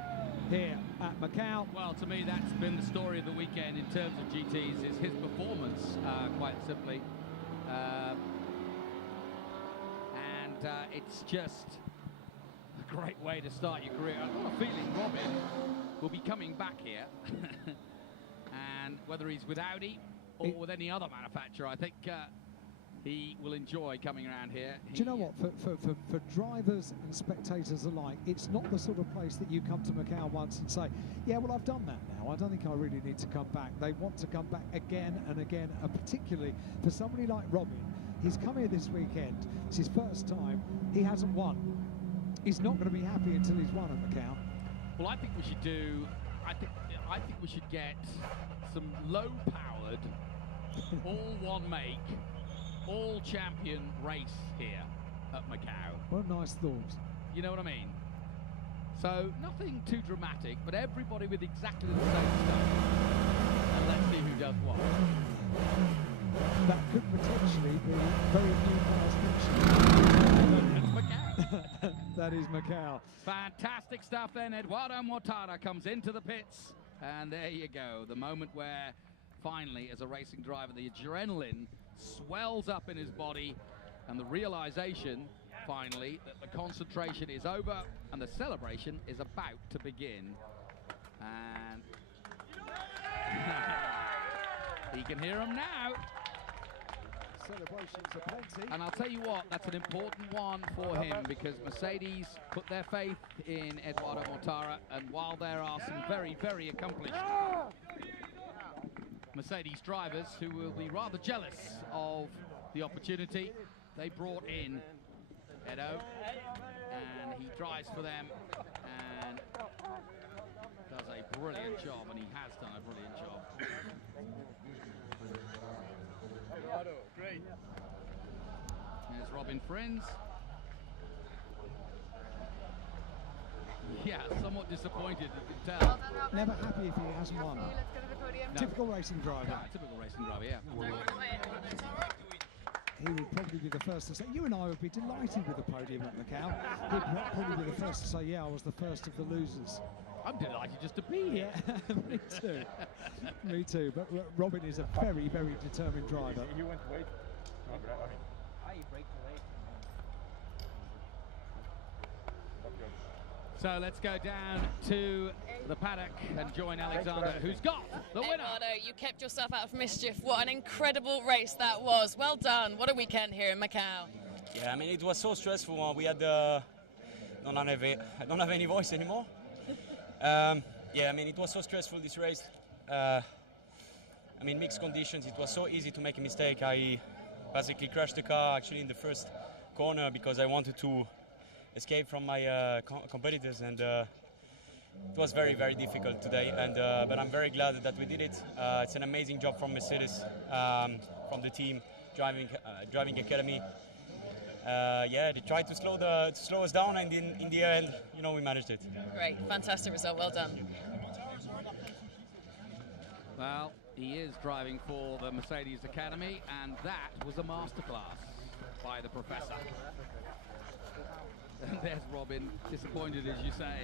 here at Macau. Well, to me, that's been the story of the weekend in terms of GTs, is his performance, quite simply. It's just a great way to start your career. I've got a feeling Robin will be coming back here. And whether he's with Audi or with any other manufacturer, I think he will enjoy coming around here. Do you know what, for drivers and spectators alike, it's not the sort of place that you come to Macau once and say, yeah, well, I've done that now, I don't think I really need to come back. They want to come back again and again, and particularly for somebody like Robin. He's come here this weekend, it's his first time, he hasn't won. He's not going to be happy until he's won at Macau. Well, I think we should do, I think we should get some low-powered, all one make, all champion race here at Macau. What a nice thought. You know what I mean? So nothing too dramatic, but everybody with exactly the same stuff. And let's see who does what. That could potentially be very new It's Macau. That is Macau. Fantastic stuff then. Eduardo Mortara comes into the pits, and there you go. The moment where finally, as a racing driver, the adrenaline swells up in his body, and the realization finally that the concentration is over and the celebration is about to begin And he can hear them now. Celebrations are plenty. And I'll tell you what, that's an important one for him, because Mercedes put their faith in Eduardo Mortara, and while there are some very, very accomplished Mercedes drivers who will be rather jealous of the opportunity, they brought in Edo, and he drives for them and does a brilliant job, and he has done a brilliant job. Great. There's Robin Friends. Yeah, somewhat disappointed, you can tell. Never happy if he hasn't won. Let's go to the podium. Typical racing driver. Yeah, typical racing driver, yeah. He would probably be the first to say, you and I would be delighted with the podium at Macau. He'd probably be the first to say, yeah, I was the first of the losers. I'm delighted just to be here. Me too. Me too. But Robin is a very, very determined driver. You went to wait. So let's go down to the paddock and join Alexander, who's got the winner. Eduardo, you kept yourself out of mischief. What an incredible race that was. Well done. What a weekend here in Macau. Yeah, I mean, it was so stressful. We had I don't have any voice anymore. Yeah, I mean, it was so stressful, this race. I mean, mixed conditions, it was so easy to make a mistake. I basically crashed the car actually in the first corner because I wanted to escape from my competitors, and it was very, very difficult today. And but I'm very glad that we did it. It's an amazing job from Mercedes, from the team, driving academy. Yeah, they tried to slow us down, and in the end, you know, we managed it. Great, fantastic result. Well done. Well, he is driving for the Mercedes Academy, and that was a masterclass by the professor. And there's Robin, disappointed as you say.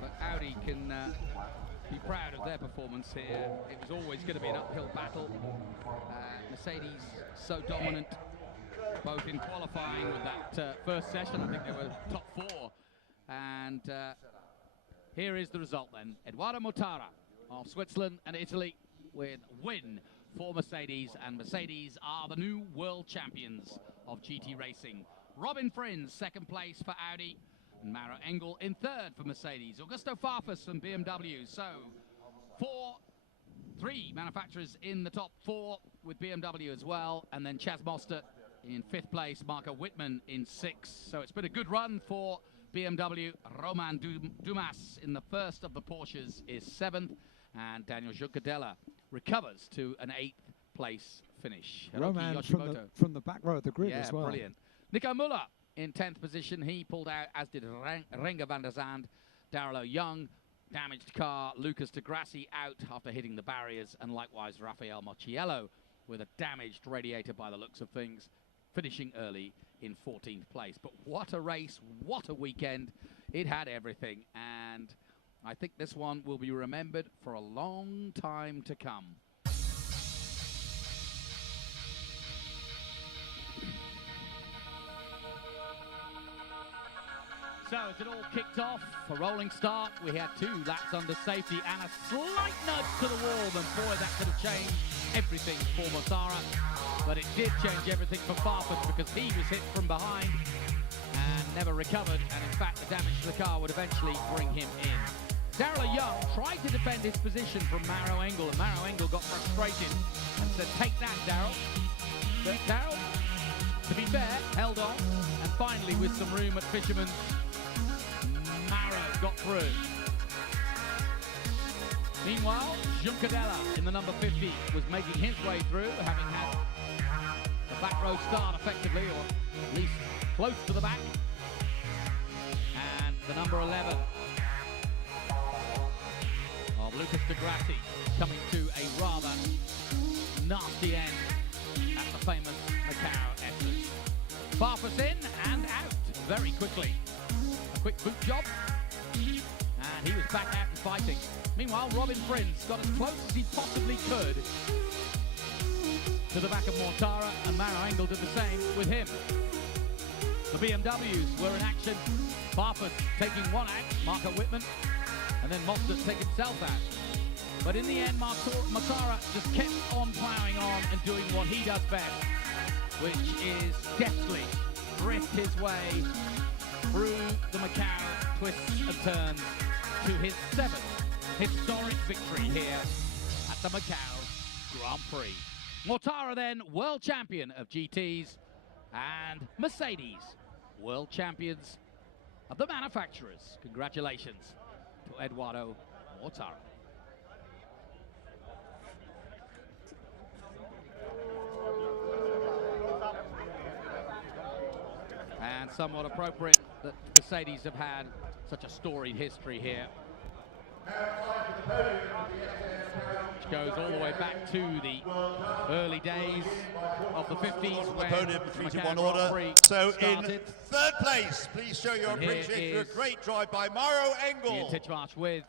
But Audi can be proud of their performance here. It was always going to be an uphill battle. Mercedes so dominant, both in qualifying with that first session. I think they were top 4. And here is the result then. Eduardo Mortara of Switzerland and Italy with a win for Mercedes, and Mercedes are the new world champions of GT racing. Robin Friends, second place for Audi, and Mauro Engel in third for Mercedes. Augusto Farfus from BMW. So 3 manufacturers in the top 4 with BMW as well, and then Chaz Mostert in 5th place, Marco Wittmann in 6th. So it's been a good run for BMW. Romain Dumas in the first of the Porsches is 7th, and Daniel Juncadella recovers to an 8th place finish. Romain from the back row of the grid as well. Brilliant. Nico Müller in 10th position. He pulled out, as did Renger van der Zand. Darrell O'Young, damaged car. Lucas de Grassi out after hitting the barriers, and likewise Rafael Mocciello with a damaged radiator by the looks of things, finishing early in 14th place. But what a race, what a weekend. It had everything, and I think this one will be remembered for a long time to come. So as it all kicked off, a rolling start, we had 2 laps under safety and a slight nudge to the wall, and boy, that could have changed everything for Mortara. But it did change everything for Farfus, because he was hit from behind and never recovered, and in fact the damage to the car would eventually bring him in. Darrell Young tried to defend his position from Mauro Engel, and Mauro Engel got frustrated and said, "Take that, Darrell." But Darrell, to be fair, held on, and finally with some room at Fisherman's, Mauro got through. Meanwhile, Juncadella in the number 50 was making his way through, having had the back row start effectively, or at least close to the back. And the number 11 of Lucas de Grassi coming to a rather nasty end at the famous Macau S's. Farfus in and out very quickly. A quick boot job, and he was back out and fighting. Meanwhile, Robin Friends got as close as he possibly could to the back of Mortara, and Mauro Engel did the same with him. The BMWs were in action. Farfus taking one out, Marco Wittmann, and then Mostert take himself out. But in the end, Mortara just kept on ploughing on and doing what he does best, which is deftly drift his way through the Macau twists and turns to his 7th historic victory here at the Macau Grand Prix. Mortara then world champion of GTs, and Mercedes world champions of the manufacturers. Congratulations to Eduardo Mortara. And somewhat appropriate that Mercedes have had such a storied history here, which goes all the way back to the early days of the 50s when podium, the 3-1 Macau order. Grand Prix So started. in 3rd place, please show your And here appreciation for a is great drive by Mauro Ian Engel. Titchmarsh with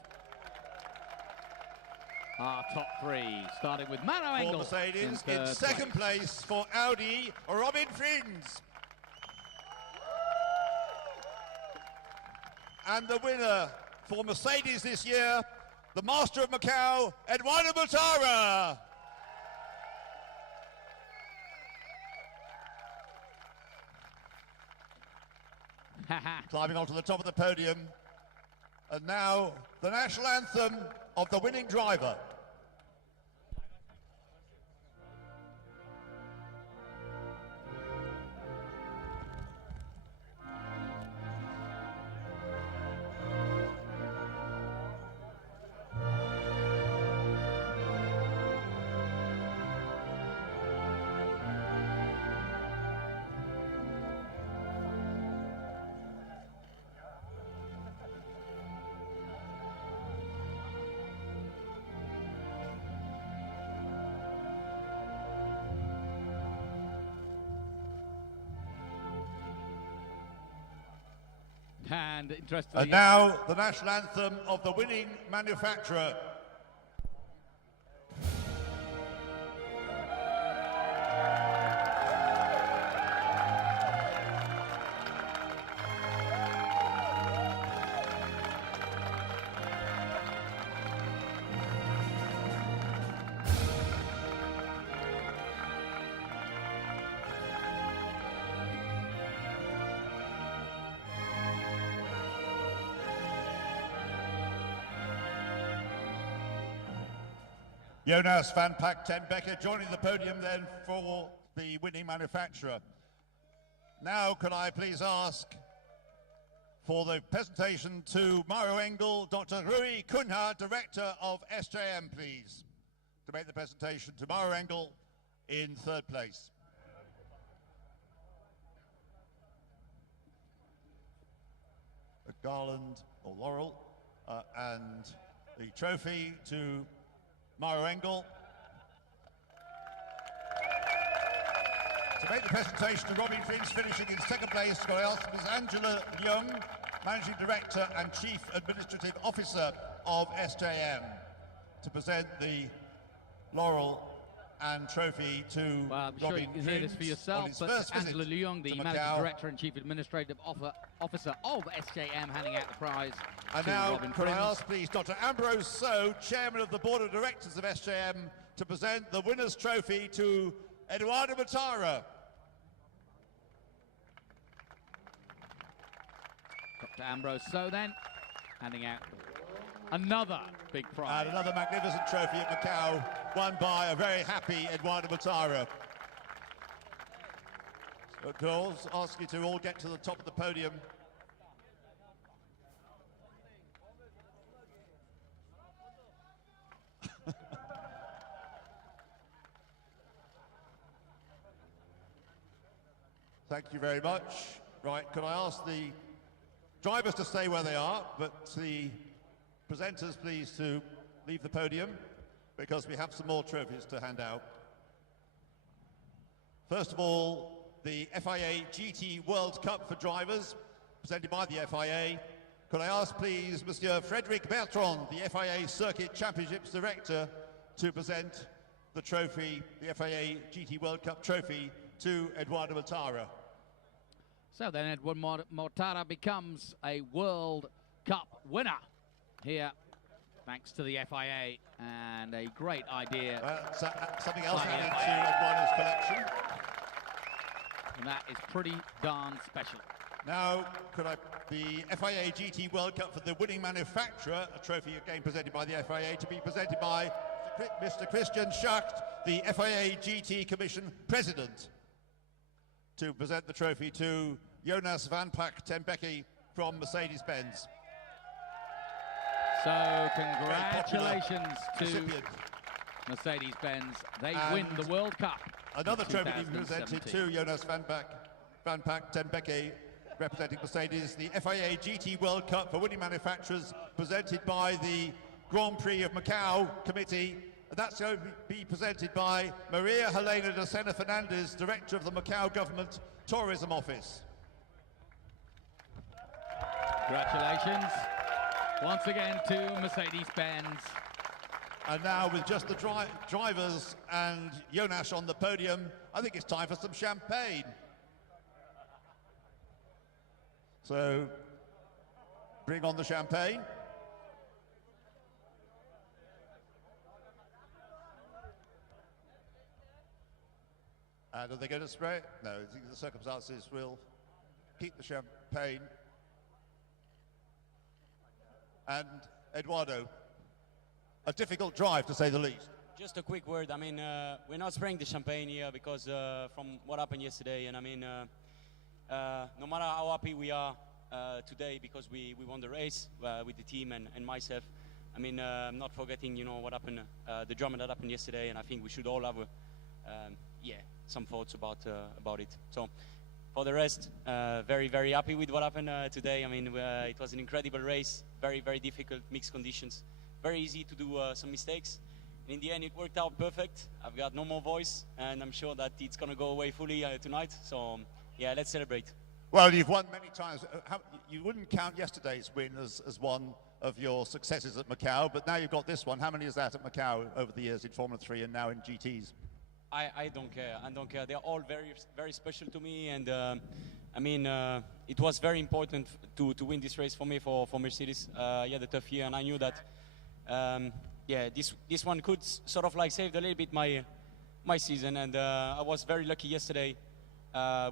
our top 3, starting with Mauro For Engel Mercedes, in in 2nd place for Audi, Robin Frins. And the winner for Mercedes this year, the master of Macau, Eduardo Mortara. Climbing onto the top of the podium. And now the national anthem of the winning driver. And interestingly, And now the national anthem of the winning manufacturer. Jonas van Pack ten Becker joining the podium then for the winning manufacturer. Now can I please ask for the presentation to Mauro Engel, Dr. Rui Cunha, Director of SJM, please, to make the presentation to Mauro Engel in 3rd place. A garland or laurel and the trophy to Mauro Engel. To make the presentation to Robin Frins, finishing in 2nd place, can I ask Ms. Angela Leung, Managing Director and Chief Administrative Officer of SJM, to present the laurel and trophy to well, I'm sure Robin you can hear this for yourself, but Angela Leung, the Managing Director and Chief Administrative Officer of SJM, handing out the prize and to now, Robin could I Frins. ask, please, Dr. Ambrose So, Chairman of the Board of Directors of SJM, to present the winner's trophy to Eduardo Mortara. Dr. Ambrose So then, handing out another big prize. And another magnificent trophy at Macau, won by a very happy Eduardo Mortara. So, could I also ask you to all get to the top of the podium. Thank you very much. Right, could I ask the drivers to stay where they are, but the presenters please to leave the podium, because we have some more trophies to hand out. First of all, the FIA GT World Cup for drivers, presented by the FIA. Could I ask please Monsieur Frédéric Bertrand, the FIA Circuit Championships Director, to present the trophy, the FIA GT World Cup trophy, to Eduardo Mortara. So then Eduardo Mortara becomes a World Cup winner here, thanks to the FIA, and a great idea. Something else added to Eduardo's collection. And that is pretty darn special. Now, the FIA GT World Cup for the winning manufacturer, a trophy again presented by the FIA, to be presented by Mr. Christian Schacht, the FIA GT Commission President, to present the trophy to Jonas van Pack ten Beke from Mercedes-Benz. So congratulations to Mercedes-Benz. They win the World Cup. Another trophy being presented to Jonas van Pack ten Beke, representing Mercedes, the FIA GT World Cup for winning manufacturers, presented by the Grand Prix of Macau Committee. And that's going to be presented by Maria Helena de Sena Fernandez, Director of the Macau Government Tourism Office. Congratulations once again to Mercedes-Benz. And now with just the drivers and Jonas on the podium, I think it's time for some champagne. So, bring on the champagne. And are they going to spray it? No, I think the circumstances will keep the champagne. And Eduardo, a difficult drive to say the least. Just a quick word. I mean, we're not spraying the champagne here because from what happened yesterday, and I mean, no matter how happy we are today because we won the race with the team and myself, I mean, I'm not forgetting, you know, what happened, the drama that happened yesterday, and I think we should all have, some thoughts about it. So, for the rest, very, very happy with what happened today. I mean, it was an incredible race, very, very difficult, mixed conditions, very easy to do some mistakes. In the end, it worked out perfect. I've got no more voice, and I'm sure that it's going to go away fully tonight. So, yeah, let's celebrate. Well, you've won many times. You wouldn't count yesterday's win as one of your successes at Macau, but now you've got this one. How many is that at Macau over the years in Formula 3 and now in GTs? I don't care. I don't care. They're all very, very special to me, and I mean, it was very important to win this race for me for Mercedes. Yeah, the tough year, and I knew that. Yeah, this one could sort of like save a little bit my season, and I was very lucky yesterday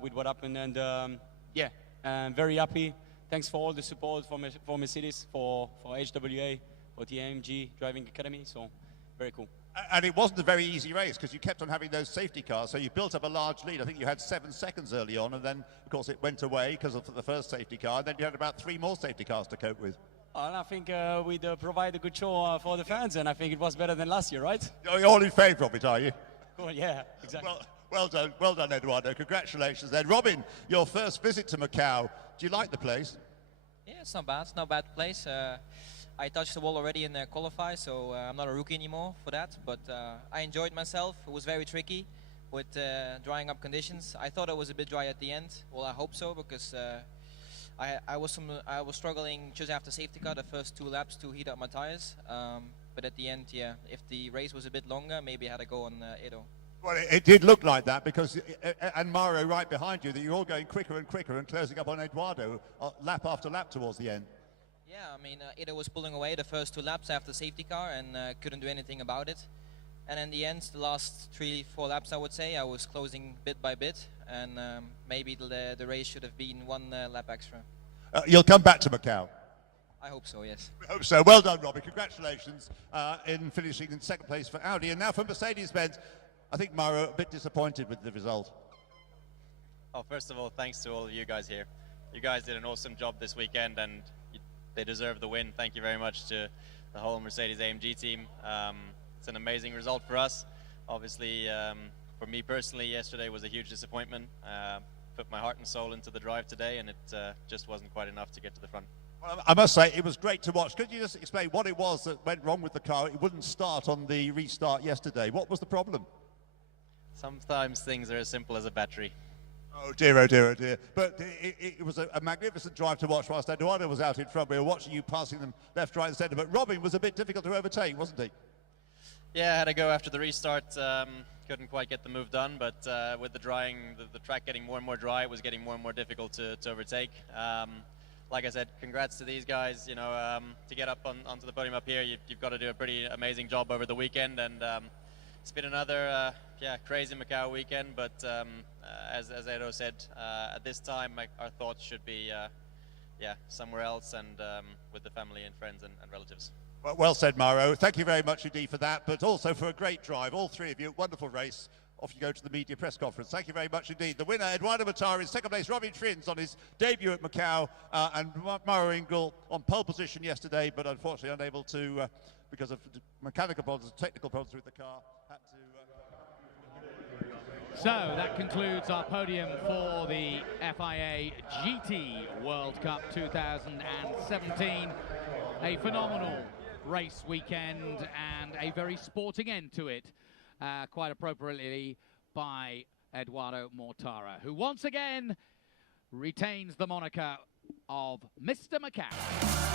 with what happened, and yeah, I'm very happy. Thanks for all the support for Mercedes, for HWA, for the AMG Driving Academy. So very cool. And it wasn't a very easy race because you kept on having those safety cars, so you built up a large lead. I think you had 7 seconds early on, and then of course it went away because of the first safety car, and then you had about 3 more safety cars to cope with. And I think we'd provide a good show for the fans, and I think it was better than last year, right? You're all in favour of it, are you? Cool, yeah, exactly. Well done, Eduardo. Congratulations then. Robin, your first visit to Macau. Do you like the place? Yeah, it's not bad. It's not a bad place. I touched the wall already in qualify, so I'm not a rookie anymore for that. But I enjoyed myself. It was very tricky with drying up conditions. I thought it was a bit dry at the end. Well, I hope so, because I was struggling just after safety car the first 2 laps to heat up my tires. But at the end, yeah, if the race was a bit longer, maybe I had to go on Edo. Well, it did look like that because, and Mauro right behind you, that you're all going quicker and quicker and closing up on Eduardo lap after lap towards the end. Yeah, I mean, Edo was pulling away the first 2 laps after safety car and couldn't do anything about it. And in the end, the last 3-4 laps, I would say, I was closing bit by bit, and maybe the race should have been 1 lap extra. You'll come back to Macau? I hope so, yes. We hope so. Well done, Robbie. Congratulations in finishing in 2nd place for Audi. And now for Mercedes-Benz, I think Mauro a bit disappointed with the result. Oh, first of all, thanks to all of you guys here. You guys did an awesome job this weekend, and they deserve the win. Thank you very much to the whole Mercedes AMG team. It's an amazing result for us. Obviously, for me personally, yesterday was a huge disappointment. Put my heart and soul into the drive today, and it just wasn't quite enough to get to the front. Well, I must say, it was great to watch. Could you just explain what it was that went wrong with the car? It wouldn't start on the restart yesterday. What was the problem? Sometimes things are as simple as a battery. Oh dear, oh dear, oh dear. But it was a magnificent drive to watch whilst Eduardo was out in front. We were watching you passing them left, right and centre. But Robin was a bit difficult to overtake, wasn't he? Yeah, I had to go after the restart. Couldn't quite get the move done, but with the drying, the track getting more and more dry, it was getting more and more difficult to overtake. like I said, congrats to these guys. You know, to get up onto the podium up here, you've got to do a pretty amazing job over the weekend, and it's been another crazy Macau weekend. But as Edo said, at this time, our thoughts should be somewhere else and with the family and friends and relatives. Well said, Mauro. Thank you very much indeed for that, but also for a great drive. All three of you, wonderful race. Off you go to the media press conference. Thank you very much indeed. The winner, Eduardo Mortara, in second place, Robin Trins on his debut at Macau, and Mauro Engel on pole position yesterday, but unfortunately unable to, because of mechanical problems, technical problems with the car, had to... So that concludes our podium for the FIA GT World Cup 2017. A phenomenal race weekend and a very sporting end to it, quite appropriately by Eduardo Mortara, who once again retains the moniker of Mr. Macau.